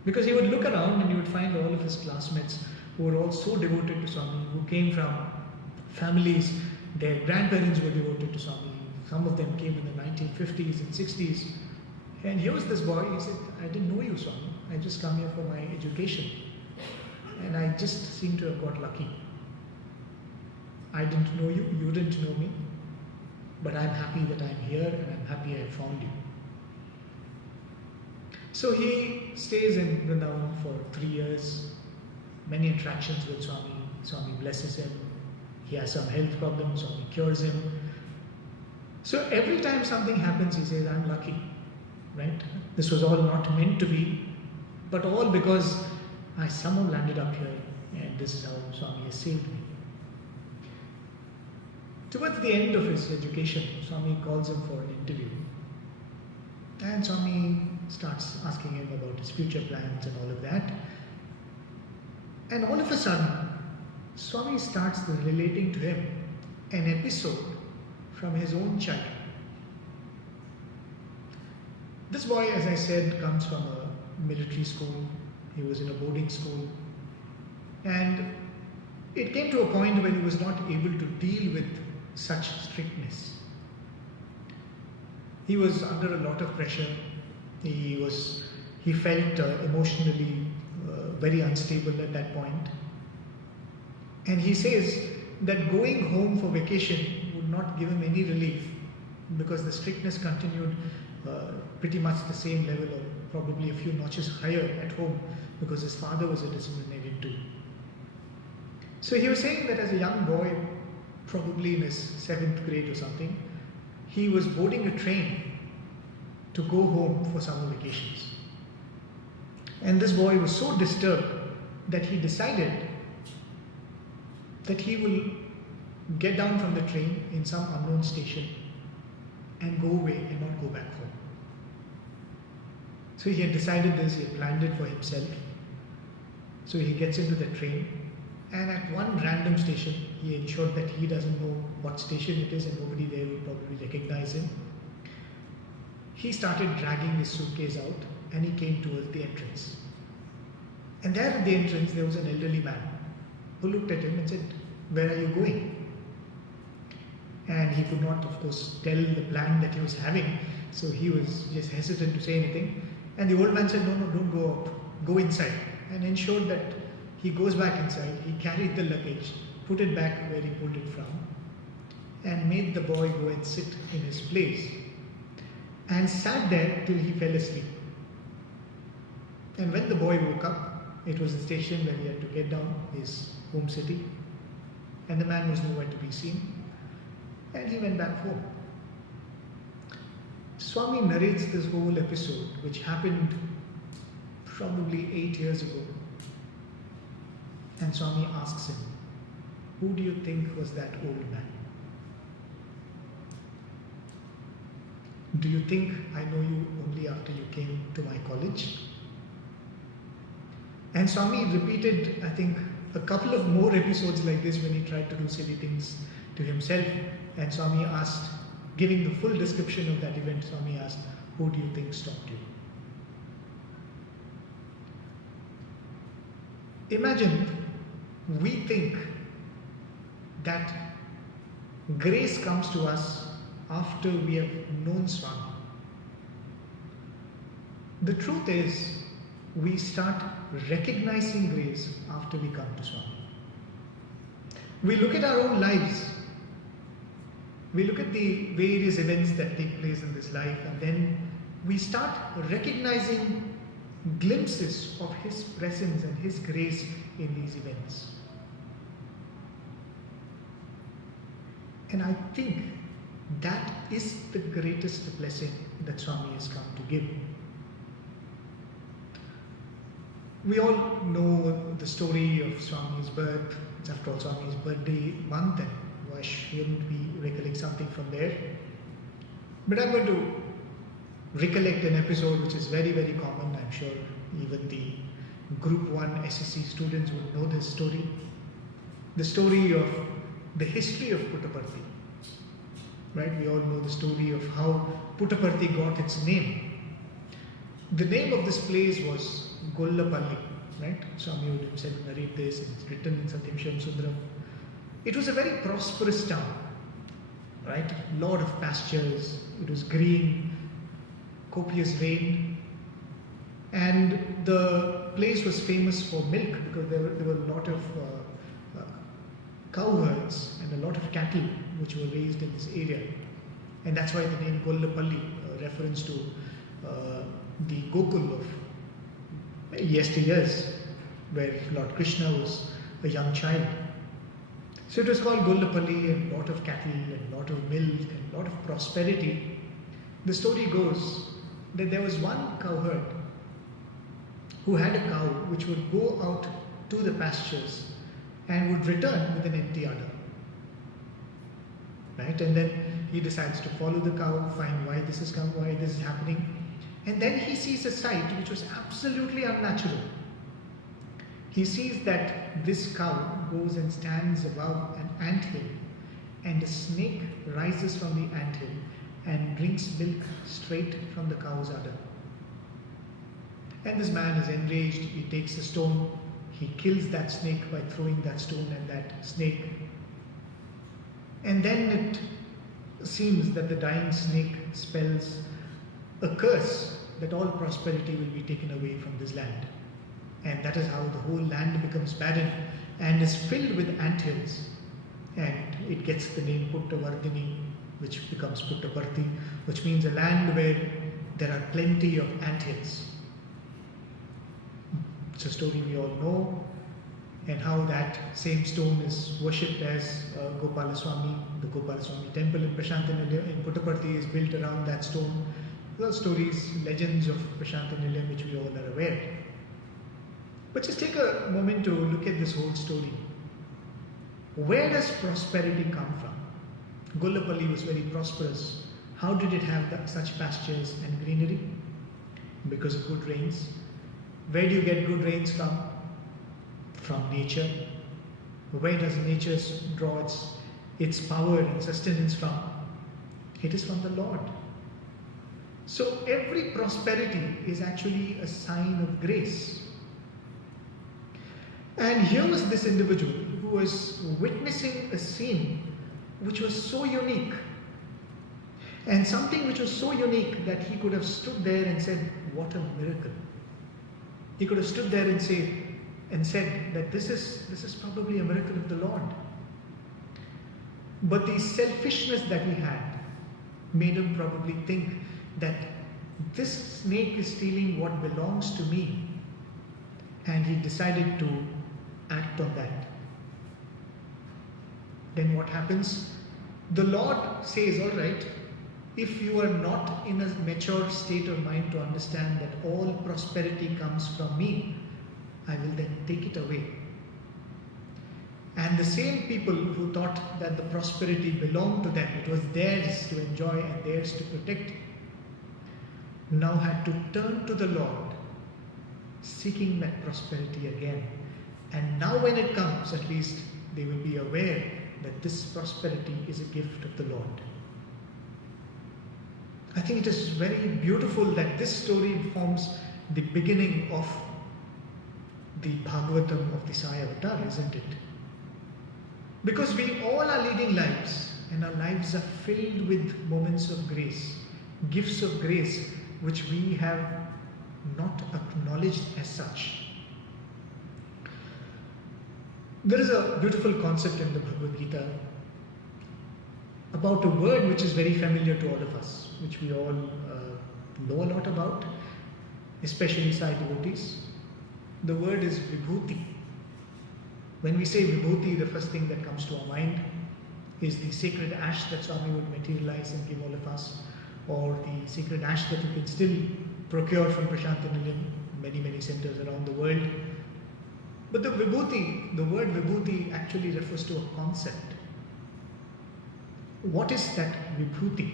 Because he would look around and he would find all of his classmates who were all so devoted to Swami, who came from families, their grandparents were devoted to Swami. Some of them came in the 1950s and 60s. And here was this boy, he said, I didn't know you, Swami. I just come here for my education. And I just seem to have got lucky. I didn't know you, you didn't know me. But I'm happy that I'm here and I'm happy I found you. So he stays in Vrindavan for 3 years, many interactions with Swami. Swami blesses him. He has some health problems, Swami cures him. So every time something happens, he says, I'm lucky, right? This was all not meant to be, but all because I somehow landed up here, and this is how Swami has saved me. Towards the end of his education, Swami calls him for an interview. And Swami starts asking him about his future plans and all of that. And all of a sudden, Swami starts relating to him an episode from his own childhood. This boy, as I said, comes from a military school. He was in a boarding school. And it came to a point when he was not able to deal with such strictness. He was under a lot of pressure. He felt emotionally very unstable at that point. And he says that going home for vacation would not give him any relief because the strictness continued pretty much the same level or probably a few notches higher at home because his father was a disciplinarian too. So he was saying that as a young boy, probably in his 7th grade or something, he was boarding a train to go home for summer vacations. And this boy was so disturbed that he decided that he will get down from the train in some unknown station and go away and not go back home. So he had decided this, he had planned it for himself. So he gets into the train, and at one random station, he ensured that he doesn't know what station it is and nobody there will probably recognize him. He started dragging his suitcase out and he came towards the entrance. And there at the entrance, there was an elderly man who looked at him and said, "Where are you going?" And he could not, of course, tell the plan that he was having, so he was just hesitant to say anything. And the old man said, "No, don't go out, go inside," and ensured that he goes back inside. He carried the luggage, put it back where he pulled it from, and made the boy go and sit in his place, and sat there till he fell asleep. And when the boy woke up, it was the station where he had to get down, his home city, and the man was nowhere to be seen, and he went back home. Swami narrates this whole episode, which happened probably 8 years ago. And Swami asks him, "Who do you think was that old man? Do you think I know you only after you came to my college?" And Swami repeated, I think, a couple of more episodes like this when he tried to do silly things to himself. And Swami asked, giving the full description of that event, Swami asked, "Who do you think stopped you?" Imagine we think that grace comes to us after we have known Swami. The truth is, we start recognizing grace after we come to Swami. We look at our own lives. We look at the various events that take place in this life, and then we start recognizing glimpses of His presence and His grace in these events. And I think that is the greatest blessing that Swami has come to give. We all know the story of Swami's birth. It's after all Swami's birthday month, and why shouldn't we recollect something from there? But I'm going to recollect an episode which is very, very common. I'm sure even the Group 1 SSC students would know this story. The story of the history of Puttaparthi. Right? We all know the story of how Puttaparthi got its name. The name of this place was Gollapalli. Right? Swami would himself narrate this, and it's written in Satyam Sundaram. It was a very prosperous town. Right? Lot of pastures. It was green, copious rain, and the place was famous for milk because there were a lot of cow herds and a lot of cattle which were raised in this area, and that's why the name Gollapalli, reference to the Gokul of yesteryears, where Lord Krishna was a young child. So it was called Gollapalli, and a lot of cattle and a lot of milk and a lot of prosperity. The story goes that there was one cowherd who had a cow which would go out to the pastures and would return with an empty udder. Right? And then he decides to follow the cow, find why this is happening. And then he sees a sight which was absolutely unnatural. He sees that this cow goes and stands above an anthill, and a snake rises from the anthill and drinks milk straight from the cow's udder. And this man is enraged. He takes a stone, he kills that snake by throwing that stone at that snake. And then it seems that the dying snake spells a curse that all prosperity will be taken away from this land. And that is how the whole land becomes barren and is filled with anthills. And it gets the name Puttavardhini, which becomes Puttaparthi, which means a land where there are plenty of anthills. It's a story we all know, and how that same stone is worshipped as Gopalaswamy. The Gopalaswamy temple in Prashantanilya in Puttaparthi is built around that stone. Those stories, legends of Prashantanilya, which we all are aware. But just take a moment to look at this whole story. Where does prosperity come from? Gollapalli was very prosperous. How did it have such pastures and greenery? Because of good rains. Where do you get good rains from? From nature. Where does nature draw its power and sustenance from? It is from the Lord. So every prosperity is actually a sign of grace. And here was this individual who was witnessing a scene which was so unique, and something which was so unique that he could have stood there and said, "What a miracle." He could have stood there and said that this is probably a miracle of the Lord. But the selfishness that he had made him probably think that this snake is stealing what belongs to me, and he decided to act on that. Then what happens? The Lord says, all right, if you are not in a mature state of mind to understand that all prosperity comes from me, I will then take it away. And the same people who thought that the prosperity belonged to them, it was theirs to enjoy and theirs to protect, now had to turn to the Lord, seeking that prosperity again. And now when it comes, at least they will be aware that this prosperity is a gift of the Lord. I think it is very beautiful that this story forms the beginning of the Bhagavatam of the Sai avatar, isn't it? Because we all are leading lives, and our lives are filled with moments of grace, gifts of grace, which we have not acknowledged as such. There is a beautiful concept in the Bhagavad Gita about a word which is very familiar to all of us, which we all know a lot about, especially Sai devotees. The word is Vibhuti. When we say Vibhuti, the first thing that comes to our mind is the sacred ash that Swami would materialize and give all of us, or the sacred ash that you can still procure from Prashantanilya, many centers around the world. But the Vibhuti, the word Vibhuti actually refers to a concept. What is that Vibhuti?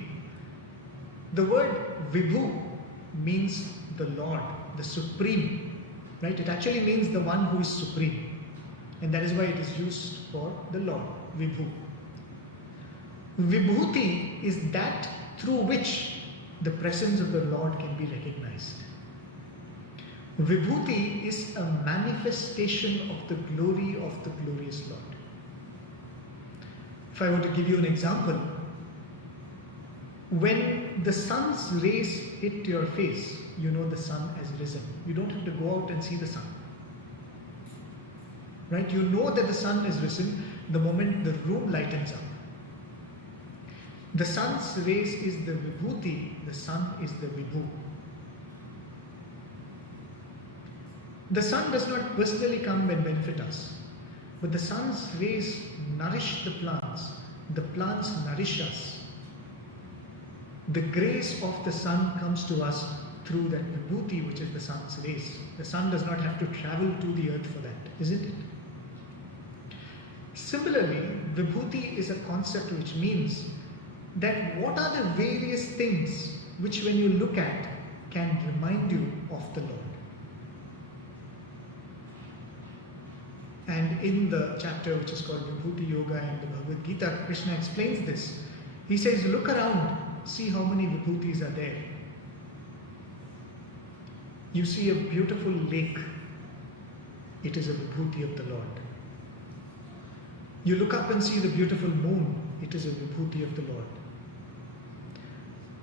The word Vibhu means the Lord, the Supreme, right? It actually means the one who is supreme. And that is why it is used for the Lord, Vibhu. Vibhuti is that through which the presence of the Lord can be recognized. Vibhuti is a manifestation of the glory of the glorious Lord. If I were to give you an example, when the sun's rays hit your face, you know the sun has risen. You don't have to go out and see the sun. Right? You know that the sun has risen the moment the room lightens up. The sun's rays is the Vibhuti, the sun is the Vibhu. The sun does not personally come and benefit us, but the sun's rays nourish the plants nourish us. The grace of the sun comes to us through that Vibhuti, which is the sun's rays. The sun does not have to travel to the earth for that, isn't it? Similarly, Vibhuti is a concept which means that what are the various things which when you look at can remind you of the Lord. And in the chapter which is called Vibhuti Yoga in the Bhagavad Gita, Krishna explains this. He says, look around, see how many Vibhutis are there. You see a beautiful lake, it is a Vibhuti of the Lord. You look up and see the beautiful moon, it is a Vibhuti of the Lord.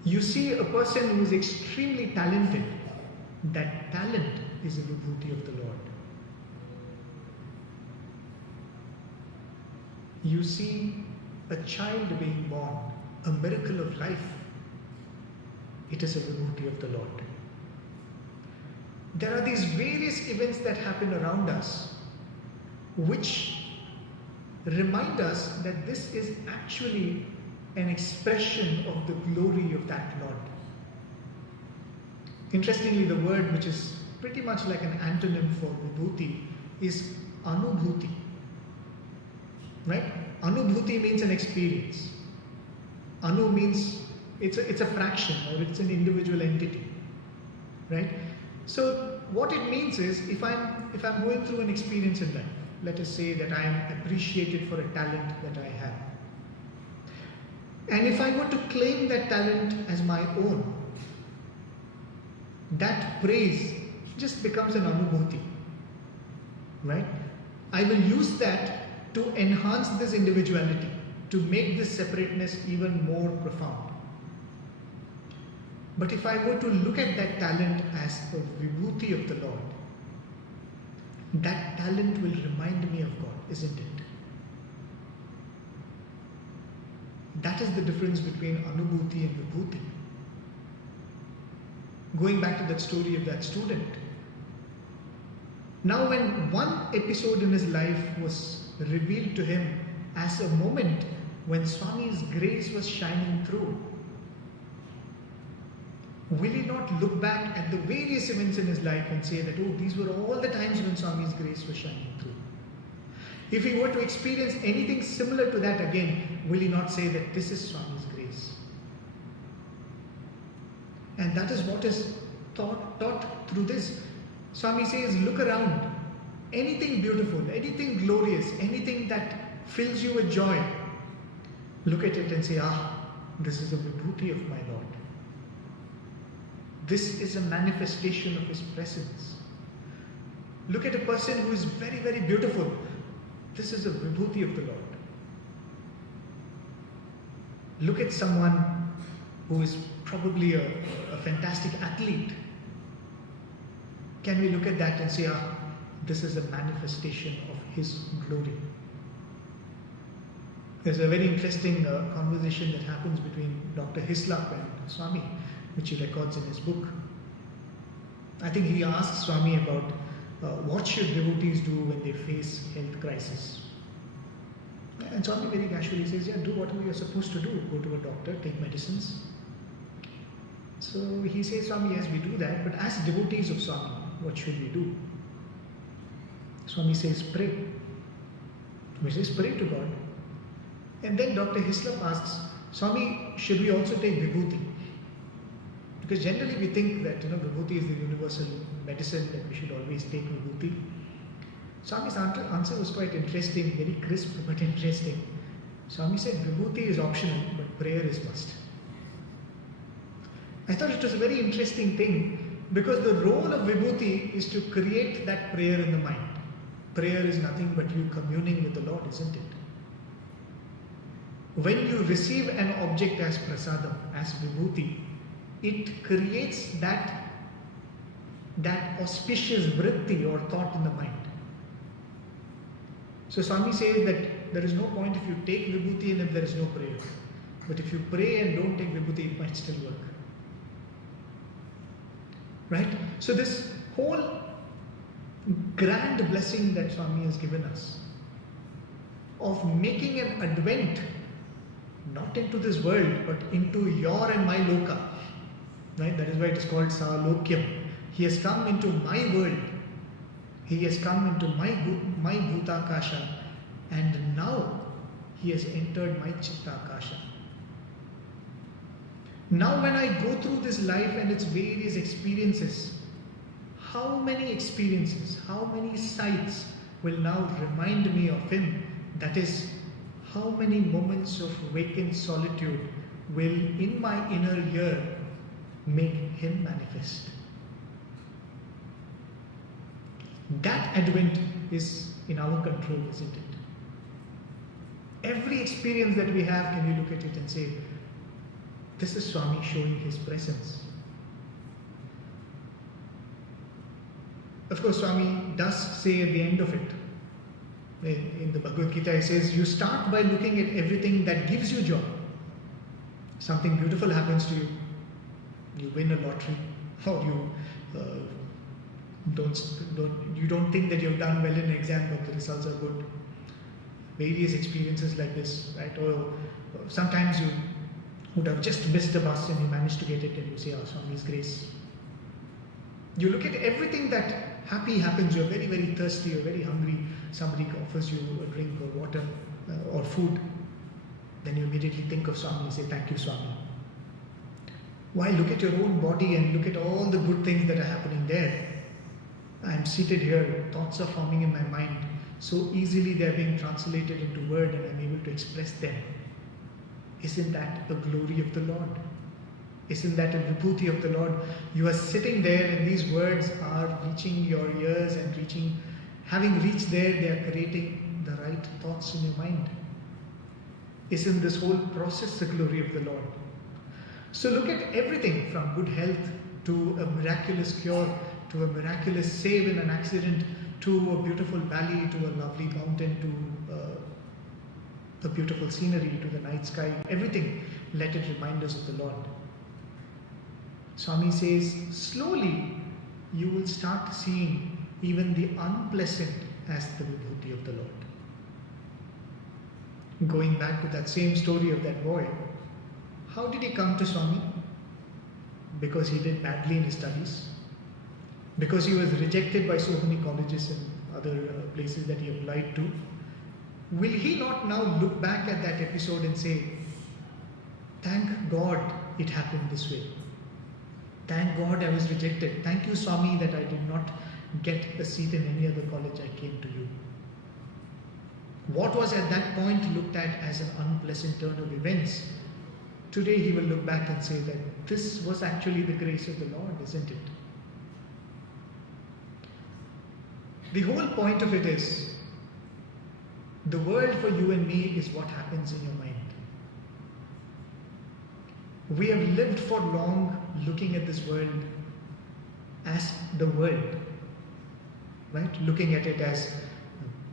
You see a person who is extremely talented, that talent is a Vibhuti of the Lord. You see a child being born, a miracle of life, it is a Vibhuti of the Lord. There are these various events that happen around us which remind us that this is actually an expression of the glory of that Lord. Interestingly, the word which is pretty much like an antonym for Vibhuti is Anubhuti. Right? Anubhuti means an experience. Anu means it's a fraction or it's an individual entity. Right? So what it means is if I'm going through an experience in life, let us say that I am appreciated for a talent that I have. And if I were to claim that talent as my own, that praise just becomes an anubhuti. Right? I will use that to enhance this individuality, to make this separateness even more profound. But if I were to look at that talent as a vibhuti of the Lord, that talent will remind me of God, isn't it? That is the difference between anubhuti and vibhuti. Going back to that story of that student. Now when one episode in his life was revealed to him as a moment when Swami's grace was shining through, will he not look back at the various events in his life and say that, oh, these were all the times when Swami's grace was shining through? If he were to experience anything similar to that again, will he not say that this is Swami's grace? And that is what is taught through this. Swami says, look around. Anything beautiful, anything glorious, anything that fills you with joy, look at it and say, this is a vibhuti of my Lord. This is a manifestation of His presence. Look at a person who is very, very beautiful. This is a vibhuti of the Lord. Look at someone who is probably a fantastic athlete. Can we look at that and say, this is a manifestation of His glory? There's a very interesting conversation that happens between Dr. Hislop and Swami, which he records in his book. I think he asks Swami about what should devotees do when they face health crisis. And Swami very casually says, do whatever you're supposed to do. Go to a doctor, take medicines. So he says, Swami, yes, we do that, but as devotees of Swami, what should we do? Swami says, pray. Swami says, pray to God. And then Dr. Hislop asks, Swami, should we also take vibhuti? Because generally we think that vibhuti is the universal medicine, that we should always take vibhuti. Swami's answer was quite interesting, very crisp but interesting. Swami said vibhuti is optional, but prayer is must. I thought it was a very interesting thing, because the role of vibhuti is to create that prayer in the mind. Prayer is nothing but you communing with the Lord, isn't it? When you receive an object as prasadam, as vibhuti, it creates that auspicious vritti or thought in the mind. So Swami says that there is no point if you take vibhuti and if there is no prayer. But if you pray and don't take vibhuti, it might still work. Right? So this whole grand blessing that Swami has given us of making an advent, not into this world, but into your and my loka. Right? That is why it is called Salokyam. He has come into my world. He has come into my bhutakasha, and now he has entered my chittakasha. Now when I go through this life and its various experiences, how many experiences, how many sights, will now remind me of him. That is, how many moments of vacant solitude will in my inner ear make him manifest. That advent is in our control, isn't it? Every experience that we have, can you look at it and say, this is Swami showing his presence. Of course, Swami does say at the end of it, in the Bhagavad Gita, he says, you start by looking at everything that gives you joy. Something beautiful happens to you, you win a lottery, or you don't think that you've done well in an exam, but the results are good. Various experiences like this, right? Or sometimes you would have just missed the bus and you managed to get it, and you say, oh, Swami's grace. You look at everything that happy happens. You're very, very thirsty, you're very hungry. Somebody offers you a drink or water or food. Then you immediately think of Swami and say, thank you, Swami. Why look at your own body and look at all the good things that are happening there. I'm seated here, thoughts are forming in my mind. So easily they're being translated into word and I'm able to express them. Isn't that a glory of the Lord? Isn't that a vibhuti of the Lord? You are sitting there and these words are reaching your ears and having reached there, they are creating the right thoughts in your mind. Isn't this whole process the glory of the Lord? So look at everything from good health to a miraculous cure, to a miraculous save in an accident, to a beautiful valley, to a lovely mountain, to a beautiful scenery, to the night sky. Everything, let it remind us of the Lord. Swami says, slowly you will start seeing even the unpleasant as the vibhuti of the Lord. Going back to that same story of that boy, how did he come to Swami? Because he did badly in his studies? Because he was rejected by so many colleges and other places that he applied to? Will he not now look back at that episode and say, thank God it happened this way. Thank God I was rejected. Thank you, Swami, that I did not get a seat in any other college. I came to you. What was at that point looked at as an unpleasant turn of events, today he will look back and say that this was actually the grace of the Lord, isn't it? The whole point of it is, the world for you and me is what happens in your mind. We have lived for long looking at this world as the world, right? Looking at it as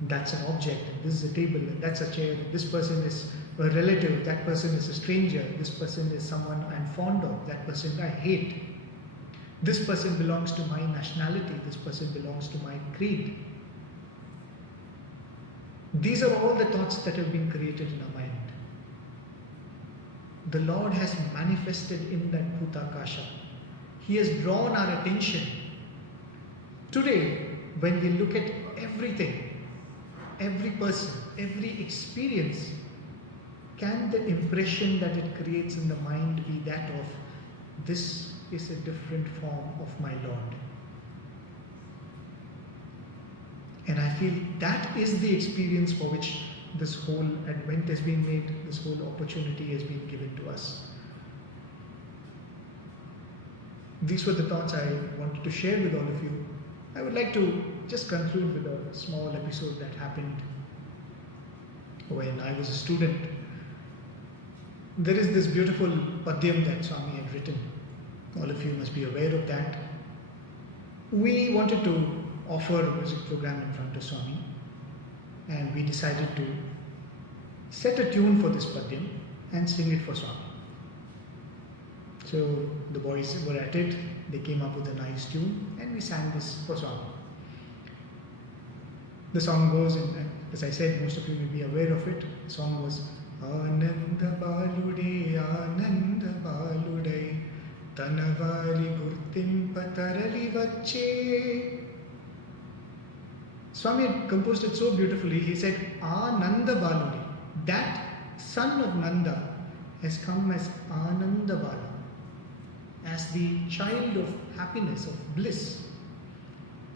that's an object, and this is a table, and that's a chair, and this person is a relative, that person is a stranger, this person is someone I'm fond of, that person I hate. This person belongs to my nationality, this person belongs to my creed. These are all the thoughts that have been created in our mind. The Lord has manifested in that Bhutakasha. He has drawn our attention. Today, when we look at everything, every person, every experience, can the impression that it creates in the mind be that of, this is a different form of my Lord? And I feel that is the experience for which this whole advent has been made, this whole opportunity has been given to us. These were the thoughts I wanted to share with all of you. I would like to just conclude with a small episode that happened when I was a student. There is this beautiful padyam that Swami had written. All of you must be aware of that. We wanted to offer a music program in front of Swami, and we decided to set a tune for this padyam and sing it for Swami. So the boys were at it, they came up with a nice tune, and we sang this for Swami. The song goes, and as I said, most of you may be aware of it. The song was Ananda Balude, Tanavari Gurtimpa Tarali Vache. Swami had composed it so beautifully. He said, Ananda Balude, that son of Nanda has come as Ananda Balu, as the child of happiness, of bliss.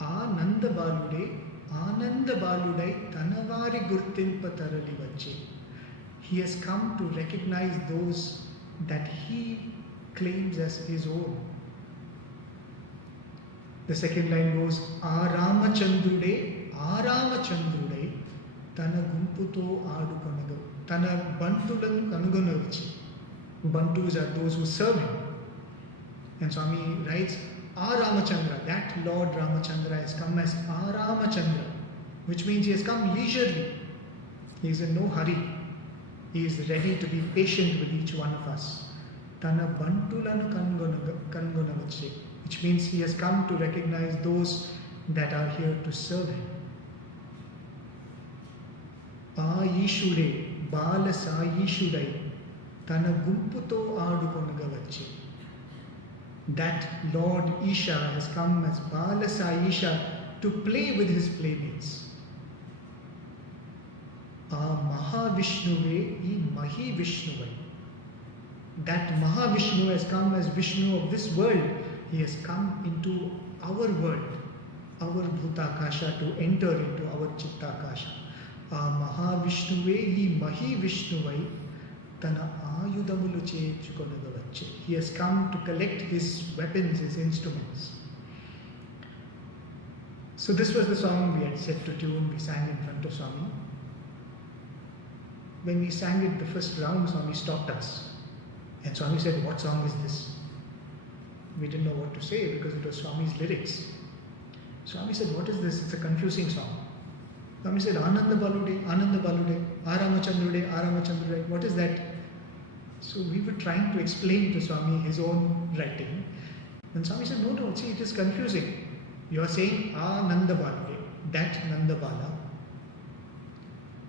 Ananda Balude Ananda Baludai Tanavari Gurtimpa Tarali Vache. He has come to recognize those that he claims as his own. The second line goes, Aramachandrude, Aramachandrude, Tana Gumputo Adu Kanaga, Tana Bantulan Kanuganavachi. Bantus are those who serve him. And Swami writes, Ramachandra, that Lord Ramachandra has come as Ramachandra, which means he has come leisurely. He is in no hurry. He is ready to be patient with each one of us. Tana Bantulanu Kangunavache, which means he has come to recognize those that are here to serve him. Ishure, Bala Ishurai, Tana Gumputo Adukonagavache. That Lord Isha has come as Bala Isha to play with his playmates. Mahavishnuve I Mahi Vishnuvai. That Mahavishnu has come as Vishnu of this world. He has come into our world, our Bhutakasha, to enter into our Chittakasha. Mahavishnuve I Mahi Vishnuvai. Tana Ayudamulu Chechukonagavache. He has come to collect his weapons, his instruments. So this was the song we had set to tune. We sang in front of Swami. When we sang it the first round, Swami stopped us. And Swami said, "What song is this?" We didn't know what to say because it was Swami's lyrics. Swami said, "What is this? It's a confusing song." Swami said, Ananda Balude, Aramachandrude, Aramachandrude. What is that? So we were trying to explain to Swami his own writing. And Swami said, no, see, it is confusing. You are saying Ananda Balude, that Nanda Bala.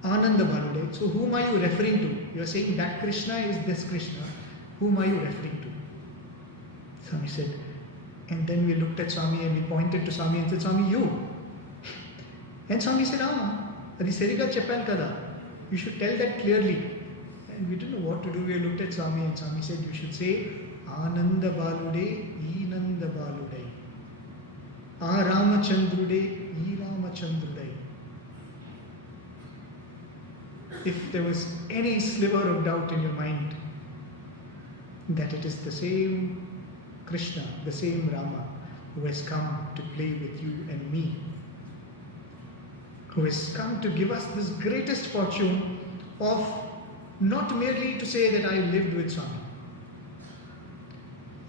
Ananda Balude. So whom are you referring to? You are saying that Krishna is this Krishna. Whom are you referring to? Swami said, and then we looked at Swami and we pointed to Swami and said, Swami, you. And Swami said, Adi Seriga Cheppan Kada. You should tell that clearly. And we didn't know what to do. We looked at Swami and Swami said, you should say Ananda Balude, Enanda Balude. Ramachandrude, Ramachandrude. If there was any sliver of doubt in your mind that it is the same Krishna, the same Rama, who has come to play with you and me, who has come to give us this greatest fortune of not merely to say that I lived with Swami.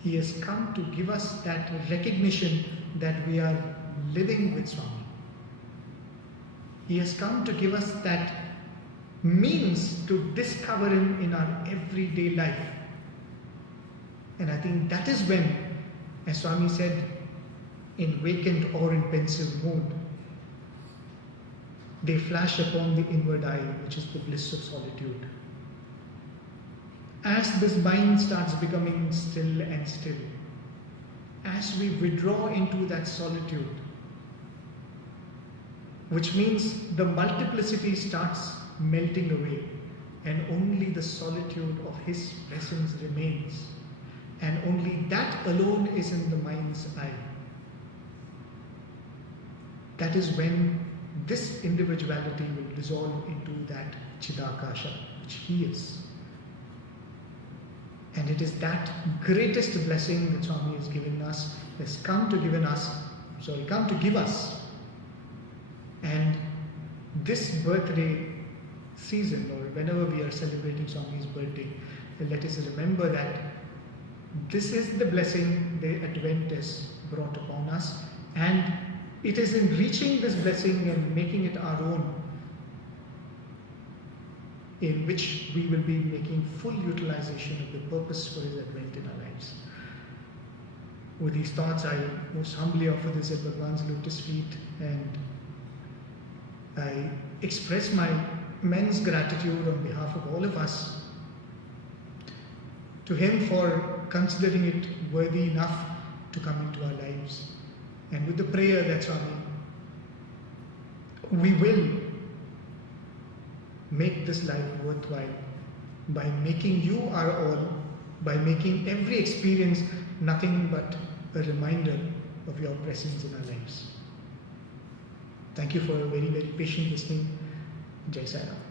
He has come to give us that recognition that we are living with Swami. He has come to give us that means to discover Him in our everyday life. And I think that is when, as Swami said, in vacant or in pensive mode, they flash upon the inward eye, which is the bliss of solitude. As this mind starts becoming still and still, as we withdraw into that solitude, which means the multiplicity starts melting away and only the solitude of His presence remains, and only that alone is in the mind's eye. That is when this individuality will dissolve into that Chidakasha, which He is. And it is that greatest blessing that Swami has given us, has come to give us. And this birthday season, or whenever we are celebrating Swami's birthday, let us remember that this is the blessing the Advent has brought upon us, and it is in reaching this blessing and making it our own in which we will be making full utilization of the purpose for His Advent in our lives. With these thoughts, I most humbly offer this at Bhagawan's lotus feet, and I express my immense gratitude on behalf of all of us to Him for considering it worthy enough to come into our lives. And with the prayer that Swami, we will make this life worthwhile by making you our all, by making every experience nothing but a reminder of your presence in our lives. Thank you for a very, very patient listening. Jai Sai Ram.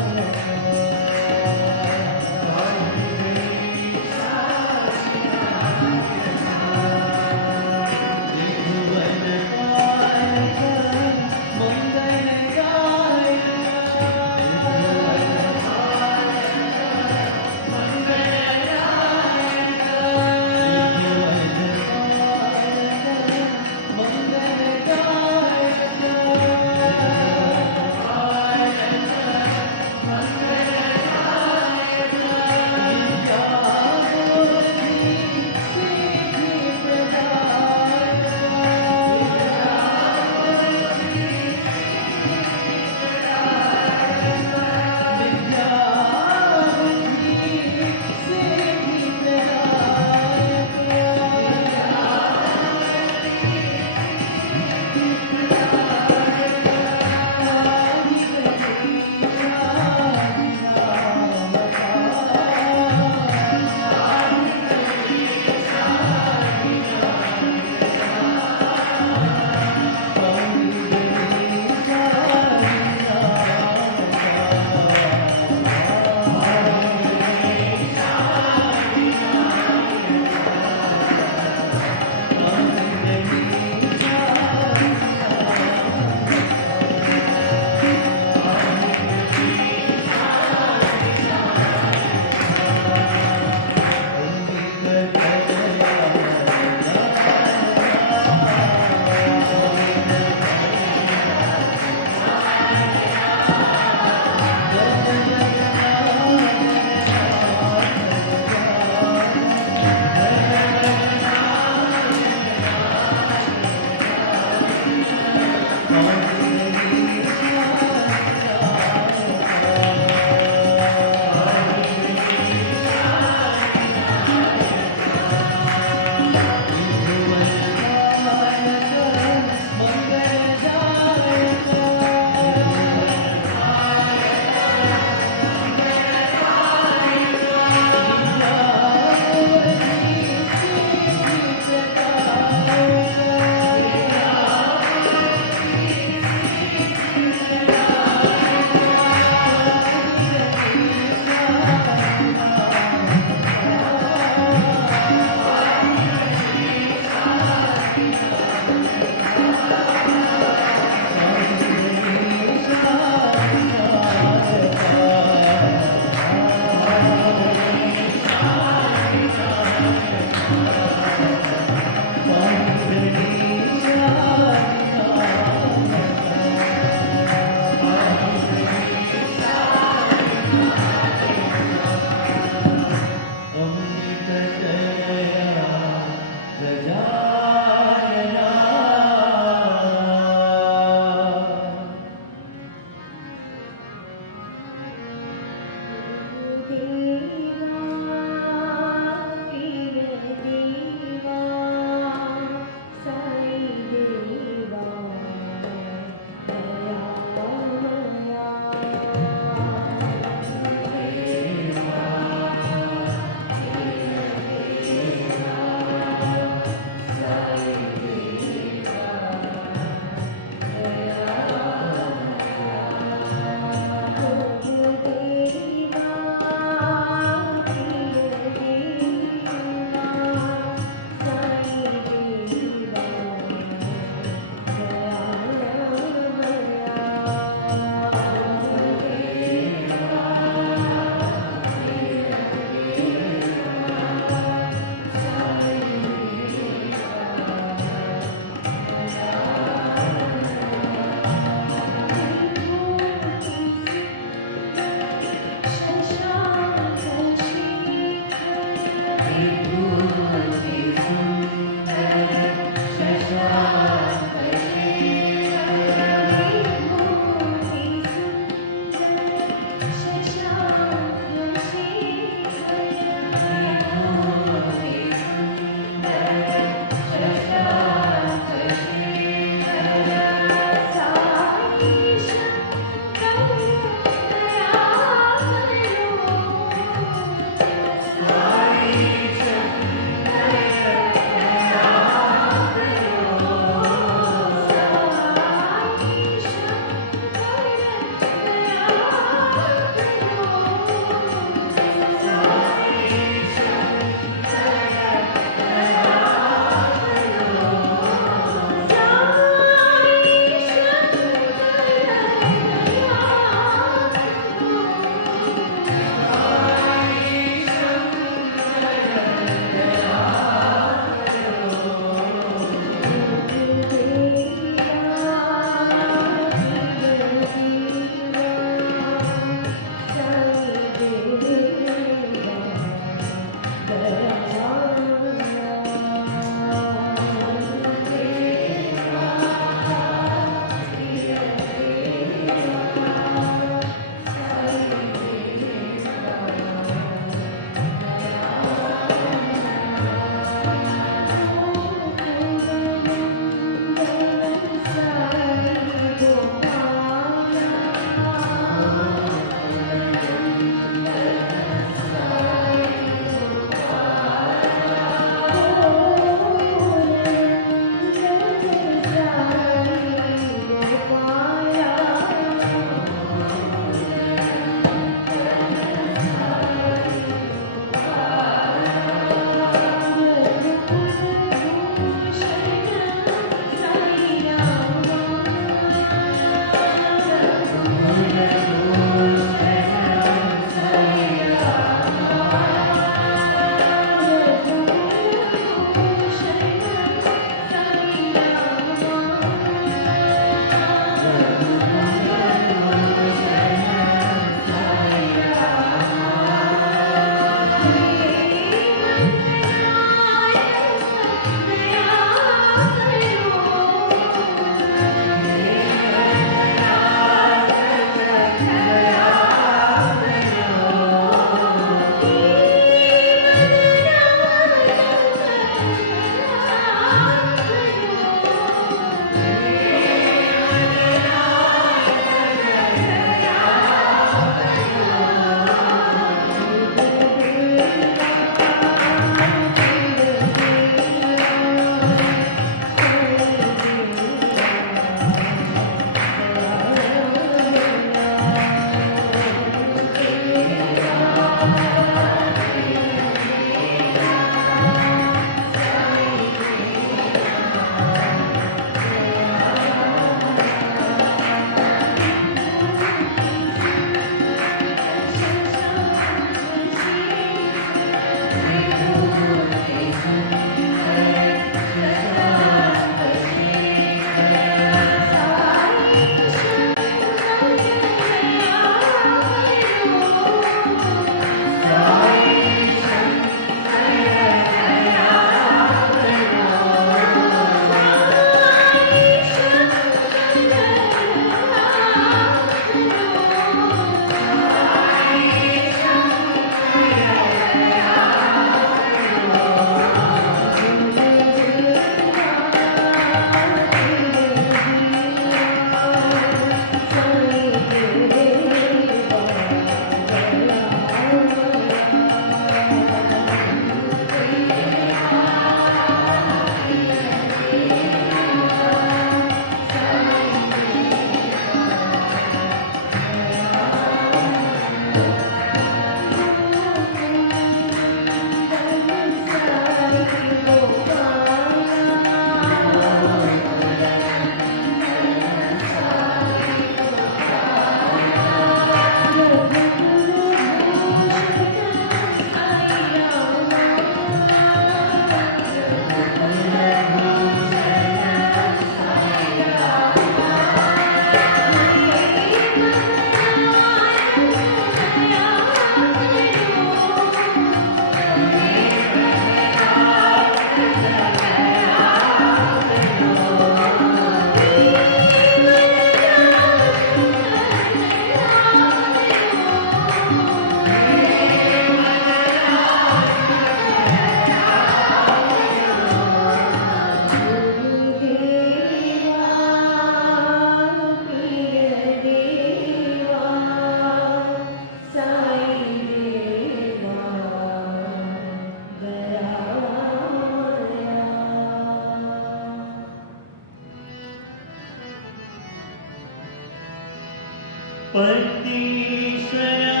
परमेश्वरा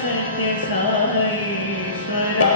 सत्य साईश्वरा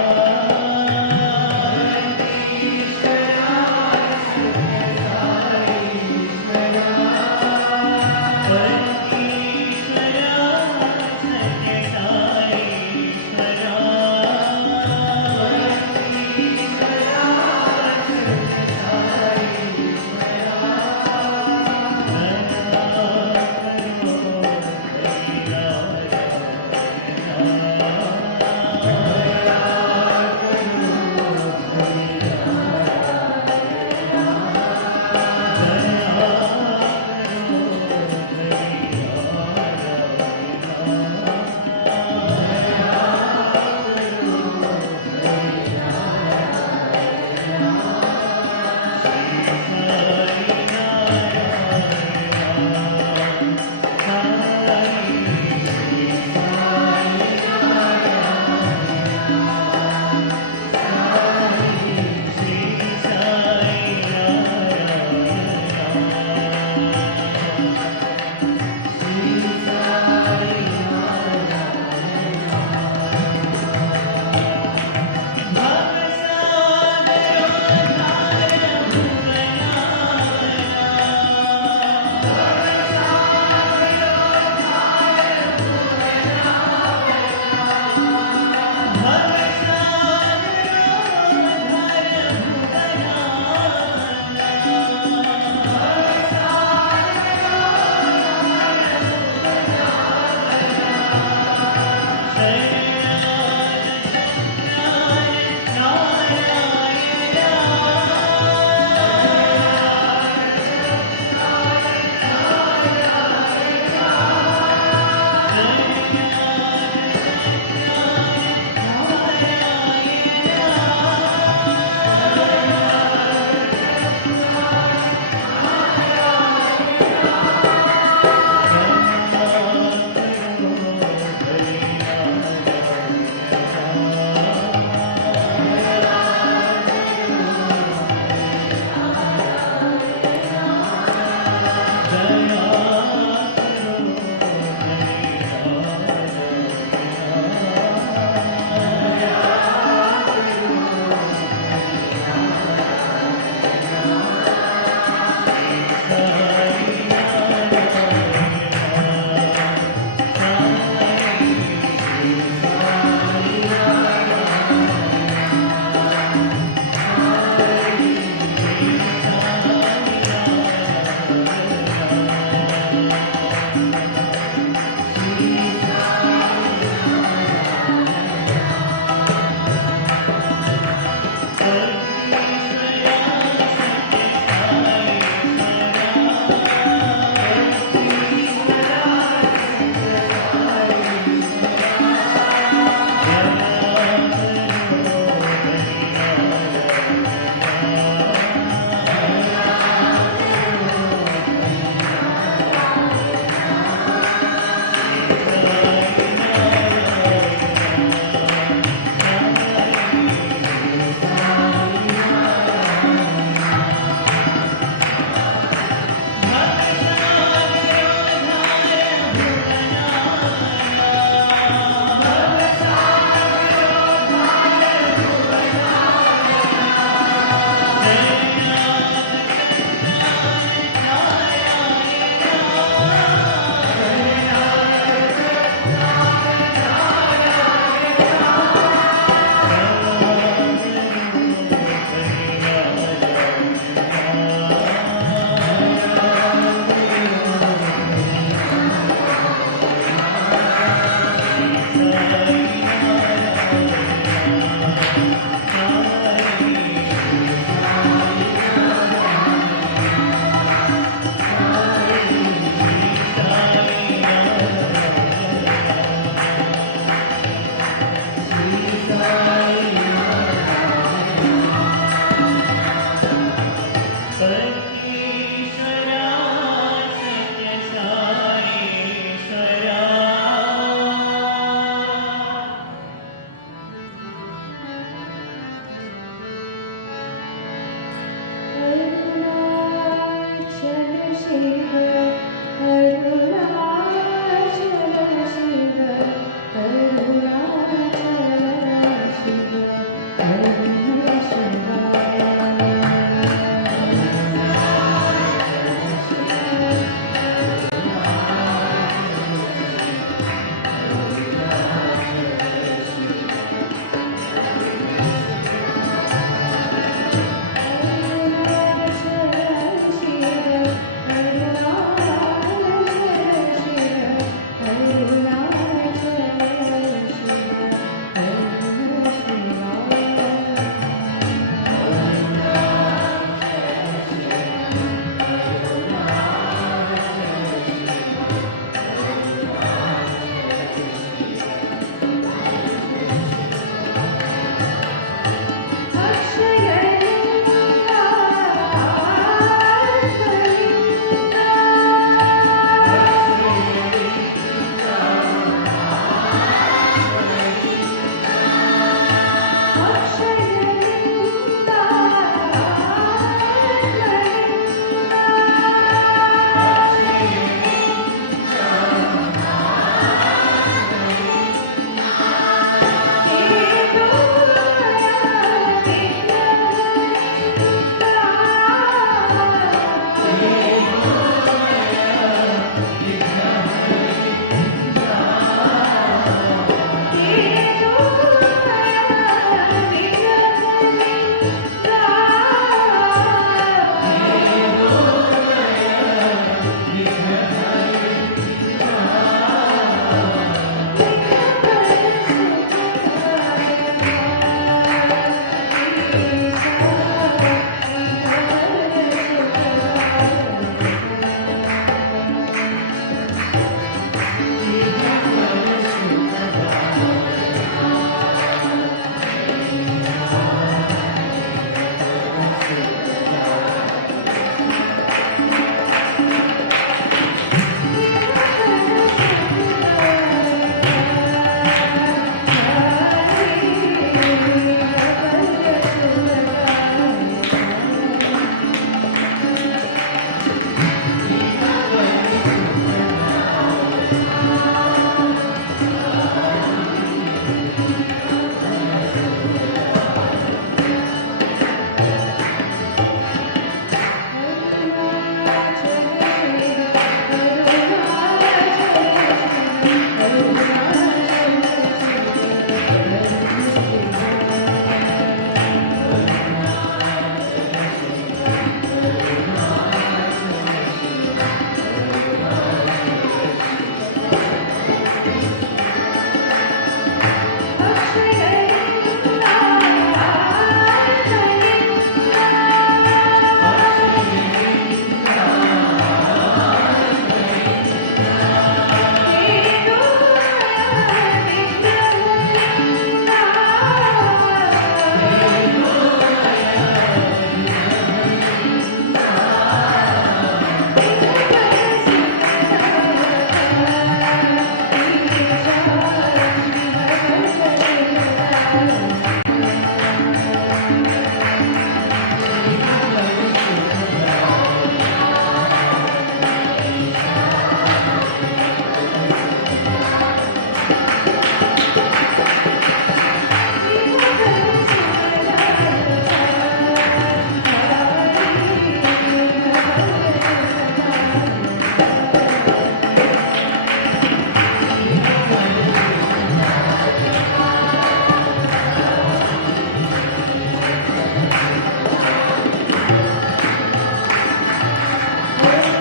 Om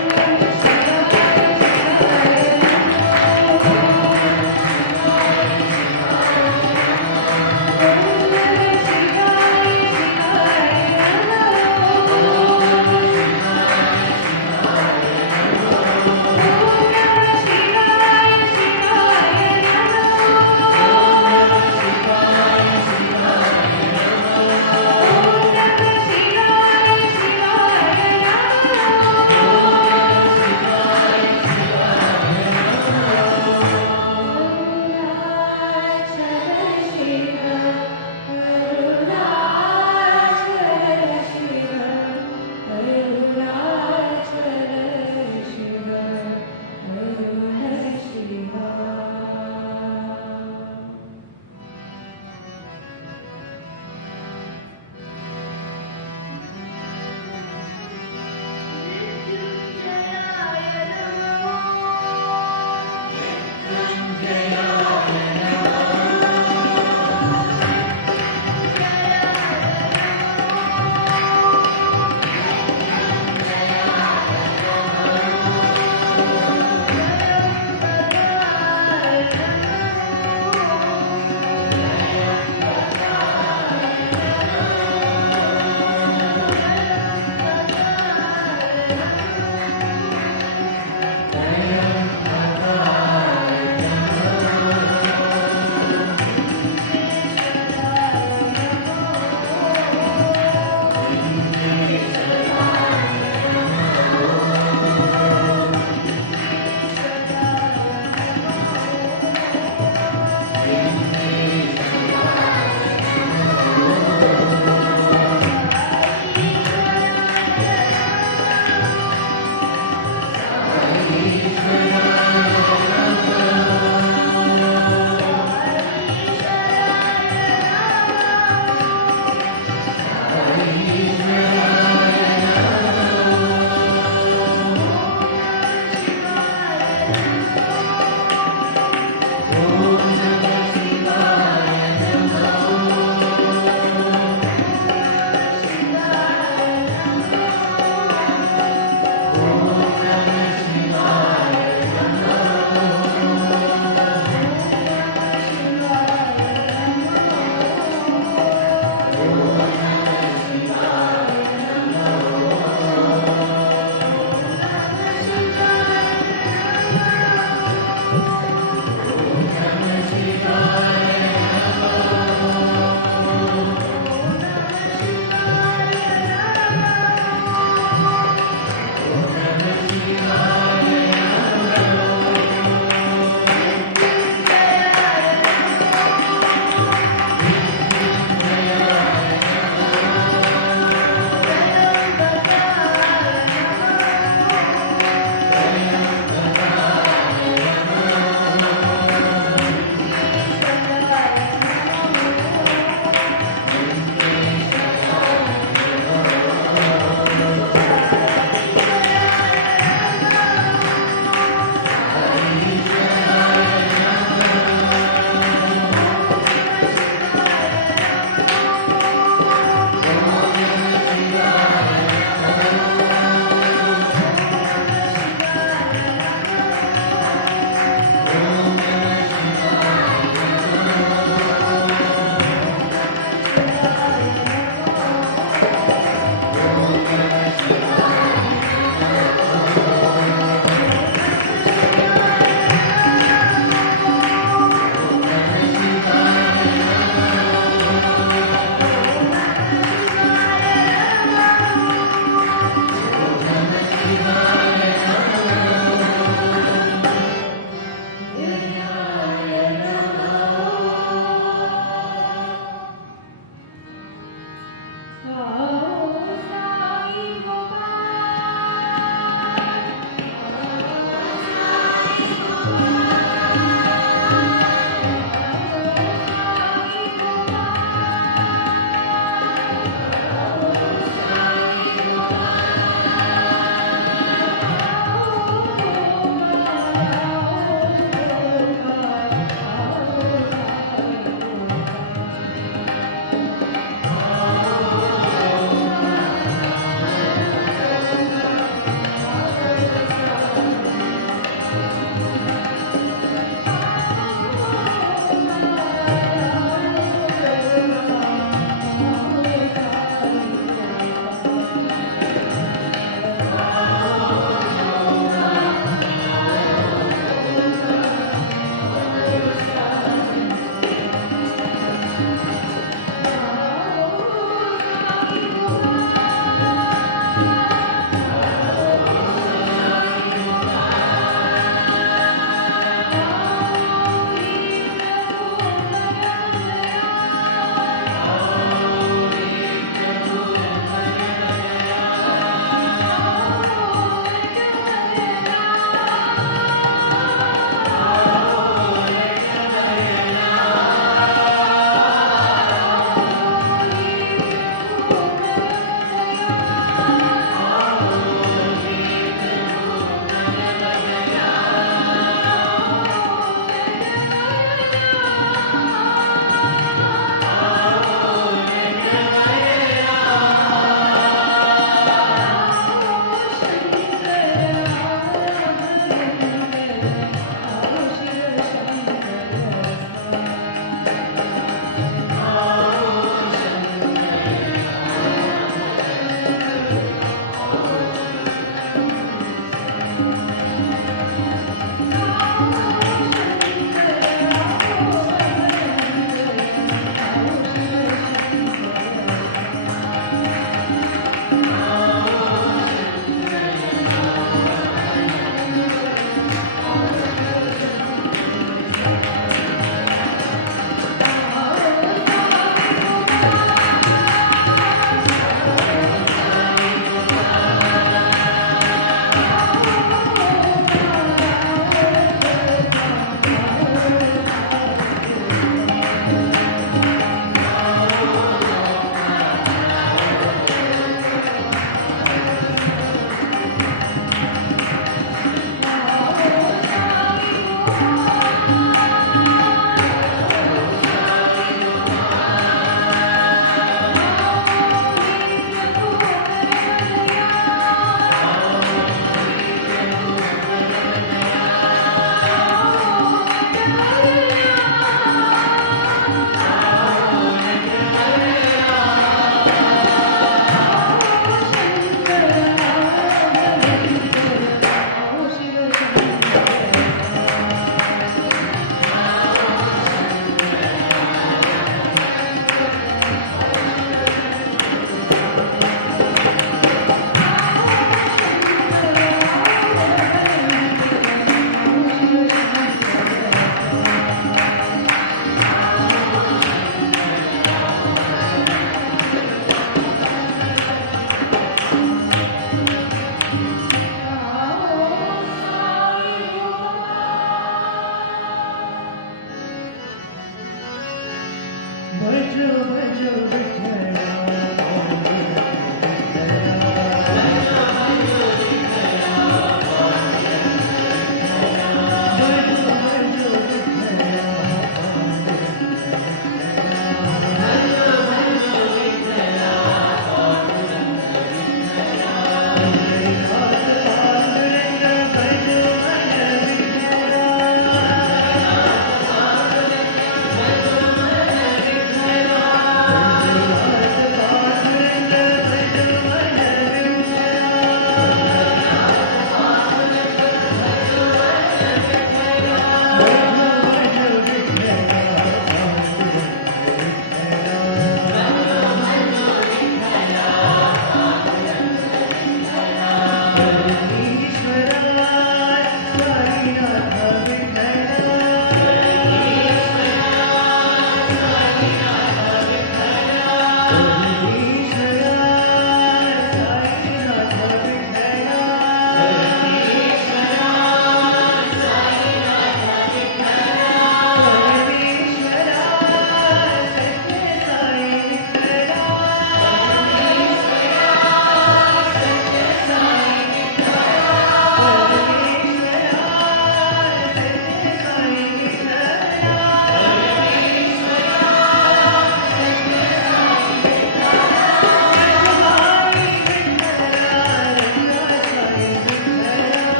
भजो भजो Vitthala Bhagawan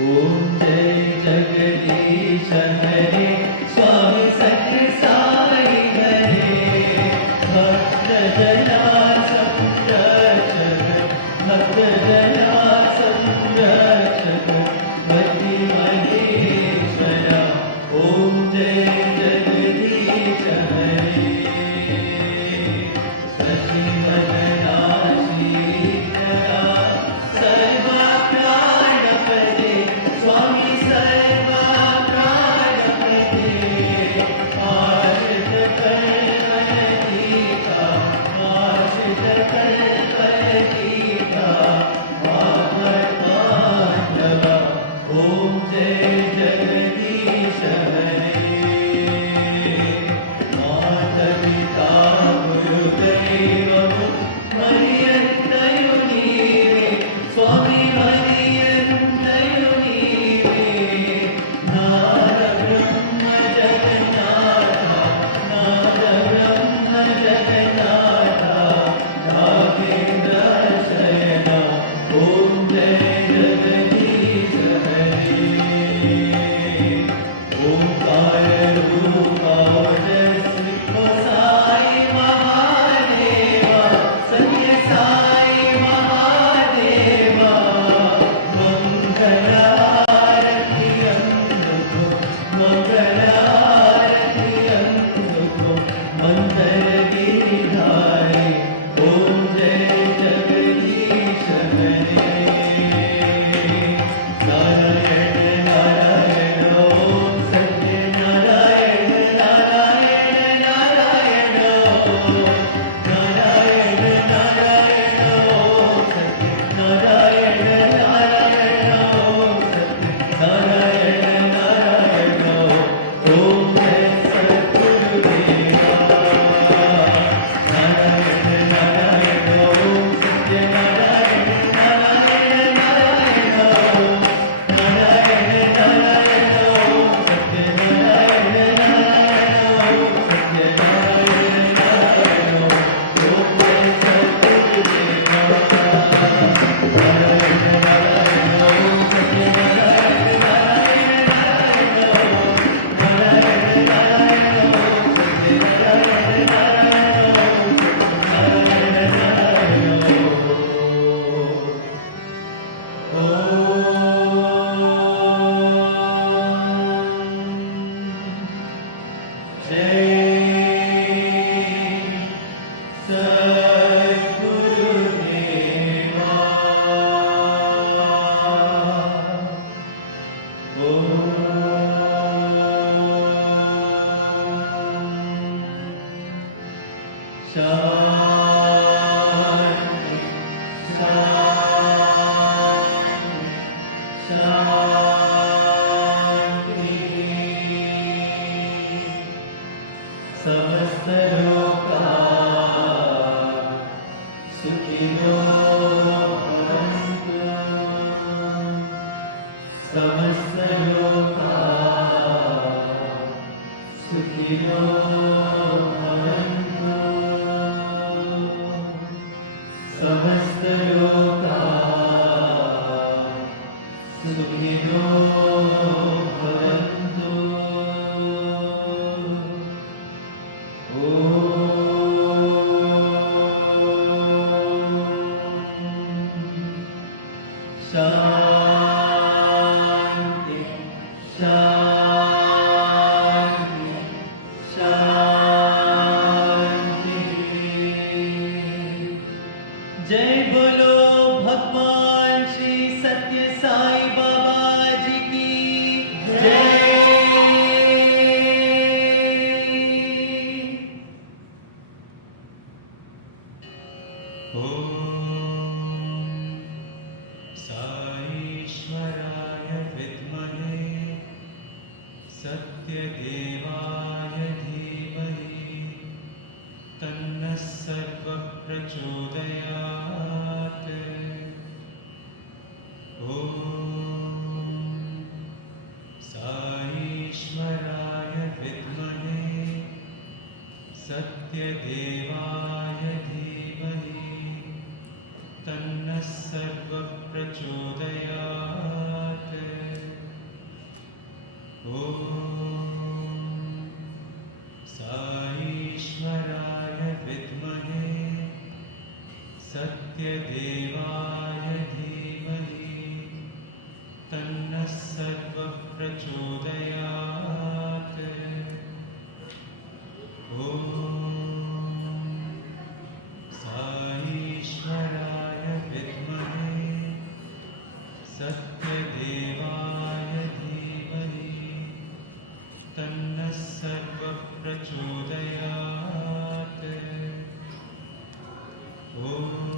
ओम जय जगदीश हरे स्वामी सत्य साई हरे भक्त जना संरक्षक भक्त जना संरक्षक भक्ति महेश्वरा ओम जय जगदीश हरे सचिवदना श्रीधरा सर्वा प्राणपते स्वामी सर्वा प्राणपते आश्रित कल्पलतीका आश्रित कल्पलतीका माधवा ओम जय जगदीश हरे मातपिता गुरुदैवं मर्यन्तयो नीवे स्वामी मर्यन्तयो नीवे नाद ब्रह्म जगन्नाथा नाद ब्रह्म जगन्नाथा नागेन्द्र शयना ओम जय जगदीश हरे ओंकार रूपावजस्वी ओ साई महादेवा सत्य साई महादेवा मंगलारति अंधको मंगलारति अंधको मंत्र गिरिधारी ओम जय जगदीश हरे नारायण नारायण ओम सत्य नारायण नारायण नारायण नारायण नारायण ओम सत्य नारायण नारायण ओम सत्य नारायण नारायण ओम जय सद्गुरुदेवा नारायण नारायण ओम सत्य नारायण नारायण नारायण नारायण नारायण ओम सत्य नारायण नारायण ओम सत्य नारायण नारायण ओम जय सद्गुरुदेवा नारायण नारायण ओम सत्य नारायण नारायण नारायण नारायण नारायण ओम सत्य नारायण नारायण ओम नारायण समस्त लोका सुखिनो भवन्तु समस्त लोका सुखिनो भवन्तु समस्त लोका सुखिनो भवन्तु शांति शांति शांति जय बोलो भगवान श्री सत्य साई बाबा जी की जय साईश्वराय विद्महे सत्यदेवाय धीमहि तन्नः सर्वः प्रचोदयात् ॐ साईश्वराय विद्महे सत्यदेवाय धीमहि सत्यदेवाय धीमहि तन्नः सर्वः प्रचोदयात् ॐ साईश्वराय विद्महे सत्यदेवाय धीमहि तन्नः सर्वः प्रचोदयात् ॐ